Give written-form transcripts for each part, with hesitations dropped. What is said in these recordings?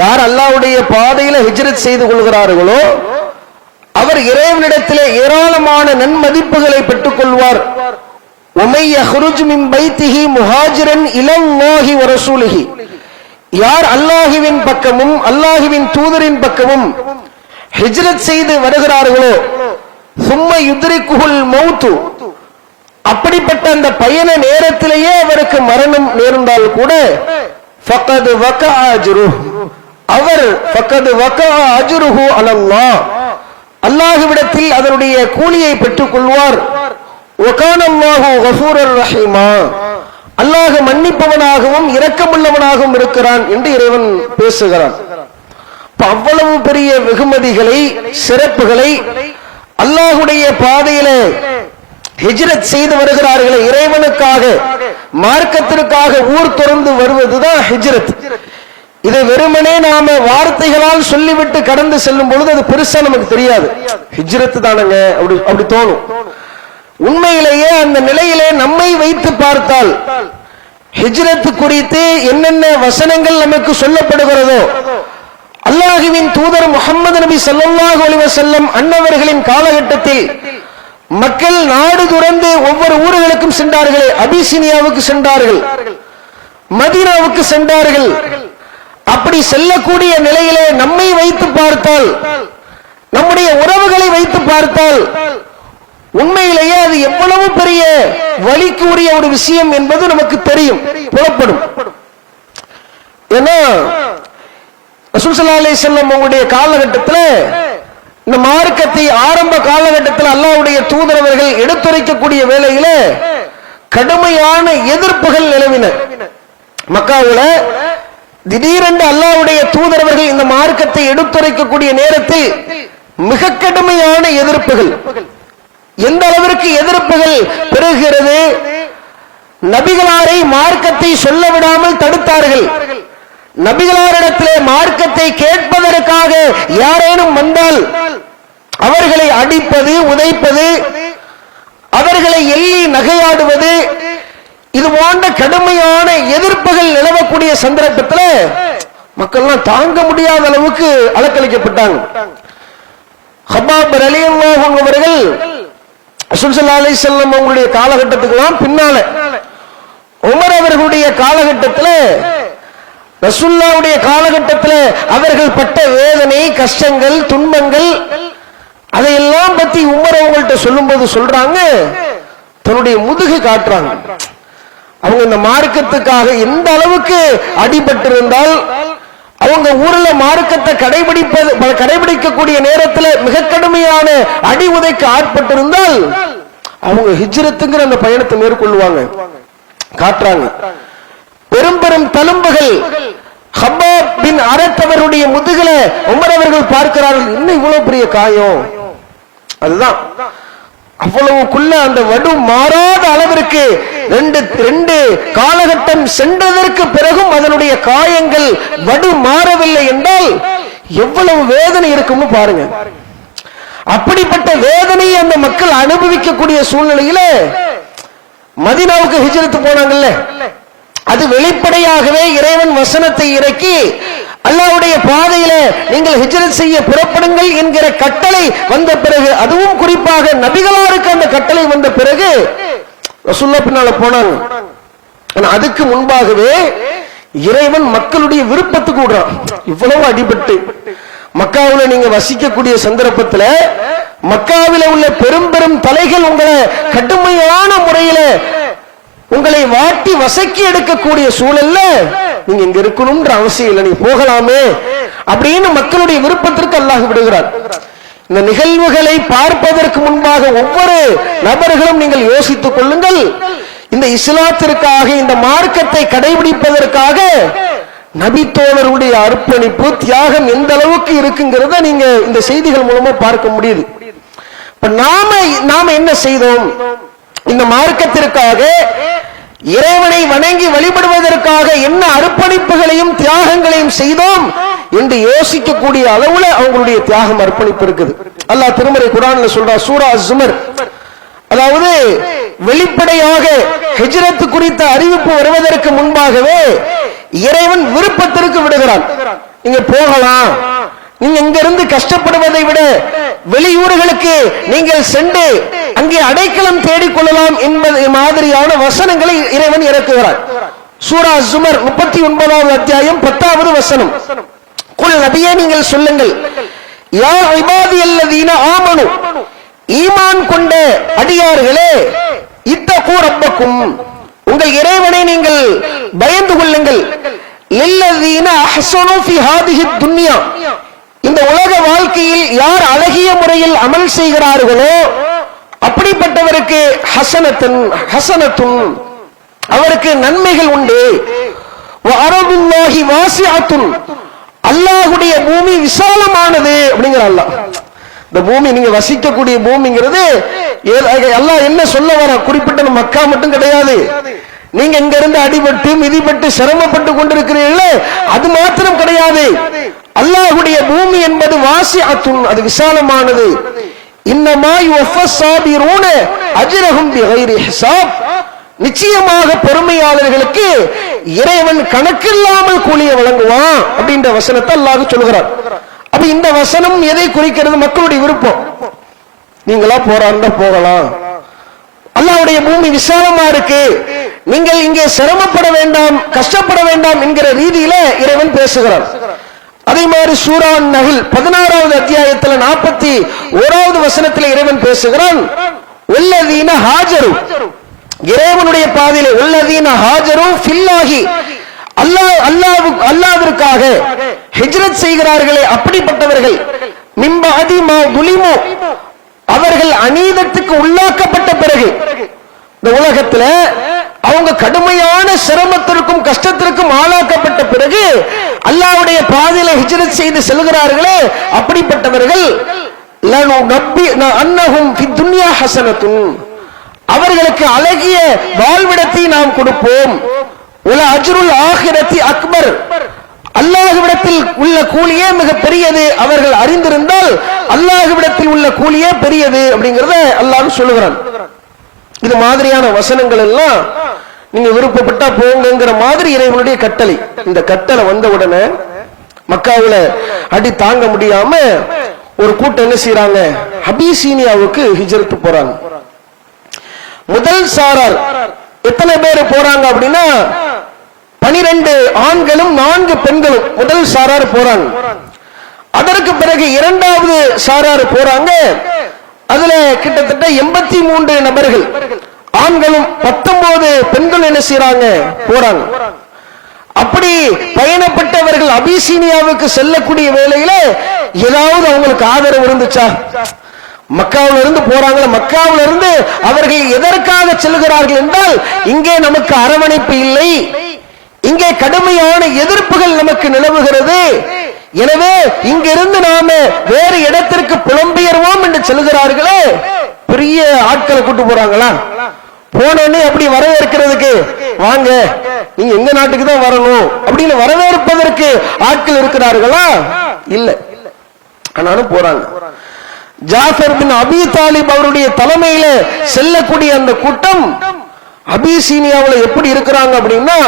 யார் அல்லாஹ்வுடைய பாதையில ஹிஜ்ரத் செய்து கொள்கிறார்களோ அவர் இறைவனிடத்திலே ஏராளமான நன்மதிப்புகளை பெற்றுக் கொள்வார். உமை யஹ்ருஜ் மின் பைத்திஹி முஹாஜிரன் இலல்லாஹி வ ரசூலிஹி, யார் அல்லாஹ்வின் பக்கமும் அல்லாஹ்வின் தூதரின் பக்கமும் ஹிஜ்ரத் செய்து வருகிறார்களோ சும்ம யுத்ரிகுல் மௌத், அப்படிப்பட்ட அந்த பயண நேரத்திலேயே அவருக்கு மரணம் நேர்ந்தால் கூட ஃபக்கத் வகஅ அஜ்ருஹு, அவர் ஃபக்கத் வகஅ அஜ்ருஹு அலல்லாஹ், அல்லாஹ்விடத்தில் அதனுடைய கூலியை பெற்றுக் கொள்வார். வகான அல்லாஹு கஃபூரர் ரஹீமா, அல்லாஹ் மன்னிப்பவனாகவும் இரக்கமுள்ளவனாகவும் இருக்கிறான் என்று இறைவன் பேசுகிறான். அவ்வளவு பெரிய வெகுமதிகளை சிறப்புகளை அல்லாஹ்வுடைய பாதையிலே ஹிஜ்ரத் செய்து வருகிறார்களே, இறைவனுக்காக மார்க்கத்திற்காக ஊர் துறந்து வருவதுதான் ஹிஜ்ரத். இதை வெறுமனே நாம வார்த்தைகளால் சொல்லிவிட்டு கடந்து செல்லும் பொழுது அது பெருசா நமக்கு தெரியாது. ஹிஜ்ரத் தானங்க அப்படி தோணும். உண்மையிலேயே அந்த நிலையிலே நம்மை வைத்து பார்த்தால் ஹிஜ்ரத் குறித்து என்னென்ன வசனங்கள் நமக்கு சொல்லப்படுகிறதோ, அல்லாஹ்வின் தூதர் முஹம்மது நபி ஸல்லல்லாஹு அலைஹி வஸல்லம் அன்னவர்களின் காலகட்டத்தில் மக்கள் நாடு துறந்து ஒவ்வொரு ஊர்களுக்கும் சென்றார்களே, அபிசீனியாவுக்கு சென்றார்கள், மதீனாவுக்கு சென்றார்கள். அப்படி செல்லக்கூடிய நிலையிலே நம்மை வைத்து பார்த்தால், நம்முடைய உறவுகளை வைத்து பார்த்தால் உண்மையிலேயே அது எவ்வளவு பெரிய வலிக்கு உரிய ஒரு விஷயம் என்பது நமக்கு தெரியும், புலப்படும். ஏன்னா ரசூல் ஸல்லல்லாஹு அலைஹி வஸல்லம் அவங்களுடைய காலகட்டத்தில் இந்த மார்க்கத்தை ஆரம்ப காலகட்டத்தில் அல்லாஹ்வுடைய தூதர் அவர்கள் எடுத்துரைக்கக்கூடிய வேளையில கடுமையான எதிர்ப்புகள் நிலவின. மக்காவுல திடீரென்று அல்லாஹ்வுடைய தூதர் அவர்கள் இந்த மார்க்கத்தை எடுத்துரைக்கக்கூடிய நேரத்தில் மிக கடுமையான எதிர்ப்புகள். எந்த அளவிற்கு எதிர்ப்புகள் பெருகிறது, நபிகளாரை மார்க்கத்தை சொல்ல விடாமல் தடுத்தார்கள். நபிகளாரிடத்திலே மார்க்கத்தை கேட்பதற்காக யாரேனும் வந்தால் அவர்களை அடிப்பது, உதைப்பது, அவர்களை எள்ளி நகையாடுவது, இது போன்ற கடுமையான எதிர்ப்புகள் நிலவக்கூடிய சந்தர்ப்பத்தில் மக்கள்லாம் தாங்க முடியாத அளவுக்கு அலக்களிக்கப்பட்டாங்க. ஹப்பாப் ரலியல்லாஹு அன்ஹு அவர்கள் ரசூல் ஸல்லல்லாஹு அலைஹி வஸல்லம் அவங்களுடைய காலகட்டத்துக்கு பின்னால உமர் அவர்களுடைய காலகட்டத்தில், ரசூலுல்லாஹ்வுடைய காலகட்டத்தில் அவர்கள் பட்ட வேதனை, கஷ்டங்கள், துன்பங்கள் அதையெல்லாம் பத்தி உமர் அவங்கள்ட்ட சொல்லும்போது சொல்றாங்க, தன்னுடைய முதுகு காட்டுறாங்க. அவங்க இந்த மார்க்கத்துக்காக எந்த அளவுக்கு அடிபட்டிருந்தால், அவங்க ஊர்ல மார்க்கத்தை கடைபிடிக்கக்கூடிய நேரத்தில் மிக கடுமையான அடி உதைக்கு ஆட்பட்டிருந்தால் அவங்க ஹிஜ்ரத்துங்கிற அந்த பயணத்தை மேற்கொள்வாங்க, காட்டுறாங்க. பெரும் பெரும் தழும்புகள் ஹப்பாப் பின் அரத் அவருடைய முதுகுல உமர் அவர்கள் பார்க்கிறார்கள், இன்னும் இவ்வளவு பெரிய காயம். அதுதான் அவ்வளவுக்குள்ள அந்த வடு மாறாத அளவிற்கு ரெண்டு காலகட்டம் சென்றதற்கு பிறகும் அதனுடைய காயங்கள் வடு மாறவில்லை என்றால் எவ்வளவு வேதனை இருக்கும்னு பாருங்க. அப்படிப்பட்ட வேதனையை அந்த மக்கள் அனுபவிக்கக்கூடிய சூழ்நிலையில மதீனாவுக்கு ஹிஜ்ரத் போனாங்கல்ல, அது வெளிப்படையாகவே இறைவன் வசனத்தை இறக்கி அல்லாஹ்வுடைய பாதையில நீங்கள் ஹிஜ்ரத் செய்ய புறப்படுங்கள் என்கிற கட்டளை வந்த பிறகு, அதுவும் குறிப்பாக நபிகளாருக்கு அந்த கட்டளை வந்த பிறகு ரசூலுல்லாஹ் பின்னால போனாங்க. அதுக்கு முன்பாகவே இறைவன் மக்களுடைய விருப்பத்துக்கு விடுறான். இவ்வளவு அடிபட்டு மக்காவுல நீங்க வசிக்கக்கூடிய சந்தர்ப்பத்துல மக்காவில உள்ள பெரும் பெரும் தலைகள் உங்களை கடுமையான முறையில உங்களை வாட்டி வசக்கி எடுக்கக்கூடிய சூழல்ல நீங்க இங்க இருக்கணும்ன்ற அவசியம் இல்லை, நீங்க போகலாமே அப்படின்னு மக்களுடைய விருப்பத்திற்கு அல்லாஹ் விடுகிறார். இந்த நிகழ்வுகளை பார்ப்பதற்கு முன்பாக ஒவ்வொரு நபர்களும் நீங்கள் யோசித்துக் கொள்ளுங்கள், இந்த இஸ்லாத்திற்காக இந்த மார்க்கத்தை கடைபிடிப்பதற்காக நபித்தோழருடைய அர்ப்பணிப்பு, தியாகம் எந்த அளவுக்கு இருக்குங்கிறத நீங்க இந்த செய்திகள் மூலமா பார்க்க முடியுது. இப்ப நாம என்ன செய்தோம், இந்த மார்க்கத்திற்காக இறைவனை வணங்கி வழிபடுவதற்காக என்ன அர்ப்பணிப்புகளையும் தியாகங்களையும் செய்தோம் என்று யோசிக்கக்கூடிய அளவுல அவங்களுடைய தியாகம், அர்ப்பணிப்பு இருக்குது. அல்லாஹ் திருமறை குர்ஆன்ல சொல்றார், சூரா அஸ்-ஸுமர், அதாவது வெளிப்படையாக ஹிஜ்ரத் குறித்த அறிவிப்பு வருவதற்கு முன்பாகவே இறைவன் விருப்பத்திற்கு விடுகிறான். நீங்க போகலாம், நீங்க இங்கிருந்து கஷ்டப்படுவதை விட வெளியூர்களுக்கு நீங்கள் சென்று அங்கே அடைக்கலம் தேடிக்கொள்ளலாம் என்பது மாதிரியான வசனங்களை இறைவன் இறக்குகிறார். சூரா ஜுமர் 39வது அத்தியாயம் 10வது வசனம். குல் நபியே நீங்கள் சொல்லுங்கள், யா இபாதியல்லதீன ஆமனு, ஈமான் கொண்ட அடியார்களே, இத்தகூ ரப்பக்கும், உங்கள் இறைவனை நீங்கள் பயந்து கொள்ளுங்கள். லில்லதீன அஹ்ஸனு ஃபீ ஹாதிஹி துன்யா, இந்த உலக வாழ்க்கையில் யார் அழகிய முறையில் அமல் செய்கிறார்களோ அப்படிப்பட்டவருக்கு ஹஸனத்துன் ஹஸனத்துன், அவருக்கு நன்மைகள் உண்டு. வ அரதுல்லாஹி வாசிஅத்துன், அல்லாஹ்வுடைய பூமி விசாலமானது அப்படிங்கிற அல்லாஹ். இந்த பூமி நீங்க வசிக்கக்கூடிய பூமிங்கிறது அல்லாஹ் என்ன சொல்ல வர, குறிப்பிட்ட மக்கா மட்டும் கிடையாது. நீங்க இங்க இருந்து அடிபட்டு மிதிப்பட்டு சிரமப்பட்டு கொண்டிருக்கிறீர்களே அது மாத்திரம் கிடையாது. அல்லாஹ்வுடைய பூமி என்பது வாசிஅத்துன், அது விசாலமானது. இன்னமா யுவஃபஸ் ஸாபிரூன அஜ்ரஹும் பிகைரி ஹிசாப், நிச்சயமாக பொறுமையாளர்களுக்கு இறைவன் கணக்கில்லாமல் கூலியை வழங்குவான் அப்படின்ற வசனத்தை அல்லாஹ் சொல்கிறார். அப்ப இந்த வசனம் எதை குறிக்கிறது? மக்களுடைய விருப்பம். நீங்களா போறாருந்தா போகலாம், அல்லாஹ்வுடைய பூமி விசாலமா இருக்கு, நீங்கள் இங்கே சிரமப்பட வேண்டாம் கஷ்டப்பட வேண்டாம் என்கிற ரீதியில இறைவன் பேசுகிறார். அதே மாதிரி சூரா நஹ்ல் 16வது அத்தியாயத்தில் 41வது வசனத்தில் இறைவன் பேசுகிறான், வல்லதீன ஹாஜரு, இறைவனுடைய பாதையிலே, வல்லதீன ஹாஜரு ஃபில்லாஹி, அல்லாஹ்விற்காக ஹிஜ்ரத் செய்கிறார்களே அப்படிப்பட்டவர்கள், மின் பஅதி மா துலிமு, அவர்கள் அநீதத்துக்கு உள்ளாக்கப்பட்ட பிறகு, இந்த உலகத்துல அவங்க கடுமையான சிரமத்திற்கும் கஷ்டத்திற்கும் ஆளாக்கப்பட்ட பிறகு அல்லாஹ்வுடைய பாதையில ஹிஜ்ரத் செய்து செல்கிறார்களே அப்படிப்பட்டவர்கள், அன்னஹும் ஃபி துன்யா ஹஸனத்துன், அவர்களுக்கு அழகிய வாழ்விடத்தை நாம் கொடுப்போம். உல அஜ்ருல் ஆகிரத்தி அக்பர், அல்லாஹ்விடத்தில் உள்ள கூலியே மிக பெரியது. அவர்கள் அறிந்திருந்தால் அல்லாஹ்விடத்தில் உள்ள கூலியே பெரியது அப்படிங்கறத அல்லாஹ் சொல்லுகிறான். இது மாதிரியான வசனங்கள் எல்லாம் நீங்க விருப்பப்பட்டா போங்கிற மாதிரி இறைவனுடைய கட்டளை. இந்த கட்டளை வந்த உடனே மக்காவுல அடி தாங்க முடியாம ஒரு கூட்டம் என்ன செய்யறாங்க, அபிசீனியாவுக்கு ஹிஜ்ரத் போறாங்க. முதல் சாரார் எத்தனை பேர் போறாங்க அப்படின்னா 12 ஆண்களும் 4 பெண்களும் முதல் சாரார் போறாங்க. அதற்கு பிறகு இரண்டாவது சாரார் போறாங்க. அதுல கிட்டத்தட்ட 83 நபர்கள், ஆண்களும் 19 பெண்கள் என்ன செய்யறாங்க, போறாங்க. அப்படி பயணப்பட்டவர்கள் அபிசீனியாவுக்கு செல்லக்கூடிய வேளையில ஏதாவது அவங்களுக்கு ஆதரவு இருந்துச்சா? மக்காவில இருந்து போறாங்க, மக்காவில இருந்து அவர்கள் எதற்காக செல்கிறார்கள் என்றால், இங்கே நமக்கு அரவணைப்பு இல்லை, இங்கே கடுமையான எதிர்ப்புகள் நமக்கு நிலவுகிறது, எனவே இங்கிருந்து நாம வேறு இடத்திற்கு புலம்பெயர்வோம் என்று செல்கிறார்களே. பெரிய ஆட்களை கூட்டு போறாங்களா? போனோடனே அப்படி வரவேற்கிறதுக்கு, வாங்க நீங்க எங்க நாட்டுக்கு தான் வரணும் அப்படின்னு வரவேற்பதற்கு ஆட்கள் இருக்கிறார்களா? இல்ல. ஆனாலும் போறாங்க. ஜாஃபர் பின் அபி தாலிப் அவருடைய தலைமையில செல்லக்கூடிய அந்த கூட்டம் அபிசீனியாவில் எப்படி இருக்கிறாங்க அப்படின்னா,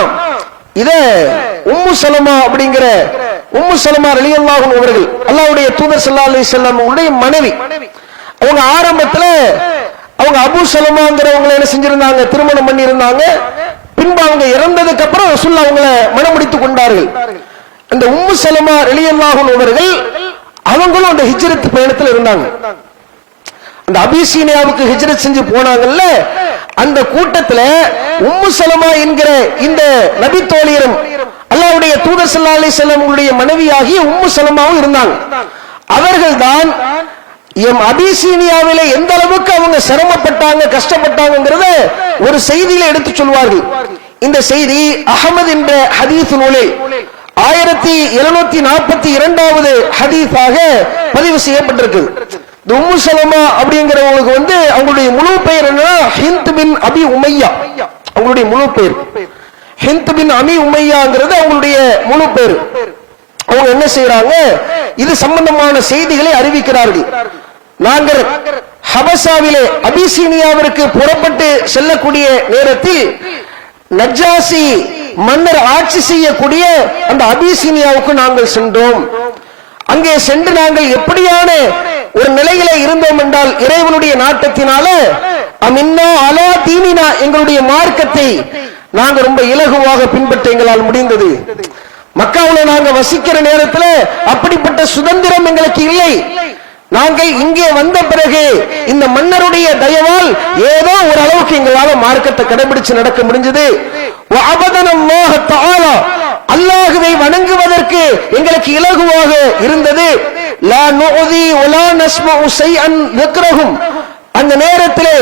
இத உம்மு சலமா அப்படிங்கிற உம்மு சலமா ரலியல்லாஹு அன்ஹா அவர்கள், அல்லாஹ்வுடைய தூதர் ஸல்லல்லாஹு அலைஹி வஸல்லம் உடைய மனைவி. அவங்க ஆரம்பத்துல அவங்க அபூ சலமாங்கிறவங்களை என்ன செஞ்சிருந்தாங்க, திருமணம் பண்ணி இருந்தாங்க. பின்பு அவங்க இறந்ததுக்கு அப்புறம் ரசூலுல்லாஹ் அவங்களை மணமுடித்துக் கொண்டார்கள். அந்த உம்மு சலமா ரலியல்லாஹு அன்ஹா அவர்கள் அவங்களும் அந்த ஹிஜ்ரத் பயணத்தில் இருந்தாங்க. அந்த அபிசீனியாவுக்கு ஹிஜ்ரத் செஞ்சு போனாங்கல்ல, அந்த கூட்டத்துல உம்மு சலமா என்கிற இந்த நபி தோழியரும் அல்லாஹ்வுடைய தூதர் ஸல்லல்லாஹு அலைஹி வஸல்லம் உடைய மனைவியாகிய உம்மு சலமாவும் இருந்தாங்க. அவர்கள் தான் அபிசீனியாவிலே எந்த அளவுக்கு அவங்க சிரமப்பட்டாங்க கஷ்டப்பட்டாங்கிறத ஒரு செய்தியில எடுத்து சொல்வார்கள். இந்த செய்தி அஹ்மத் என்ற ஹதீஸ் நூலில் 1742வது ஹதீஸாக பதிவு செய்யப்பட்டிருக்கு. உம்மு சலமா அப்படிங்கிறவங்களுக்கு அவங்களுடைய முழு பெயர் என்ன, ஹிந்த் பின் அபி உமையா. அவங்களுடைய முழு பெயர் ஹிந்த் பின் அபி உமையாங்கிறது அவங்களுடைய முழு பெயர். அவங்க என்ன செய்யறாங்க, இது சம்பந்தமான செய்திகளை அறிவிக்கிறார்கள். நாங்கள் ஹபசாவிலே அபிசீனியாவிற்கு புறப்பட்டு செல்லக்கூடிய நேரத்தில் நஜ்ஜாசி மன்னர் ஆட்சி செய்யக்கூடிய அந்த அபிசீனியாவுக்கு நாங்கள் சென்றோம். அங்கே சென்று நாங்கள் எப்படியான ஒரு நிலையில இருந்தோம் என்றால், இறைவனுடைய நாட்டத்தினால அமின்னா அலா தீனினா, எங்களுடைய மார்க்கத்தை நாங்க ரொம்ப இலகுவாக பின்பற்ற எங்களால் முடிந்தது. மக்காவுல நாங்க வசிக்கிற நேரத்தில் அப்படிப்பட்ட சுதந்திரம் எங்களுக்கு இல்லை. நாங்கள் இங்கே வந்த பிறகு இந்த மன்னருடைய தயவால் ஏதோ ஒரு அளவுக்கு எங்களால மார்க்கத்தை கடைபிடிச்சு நடக்க முடிஞ்சது. அல்லாஹுவை வணங்குவதற்கு எங்களுக்கு இலகுவாக இருந்தது. அந்த நேரத்திலே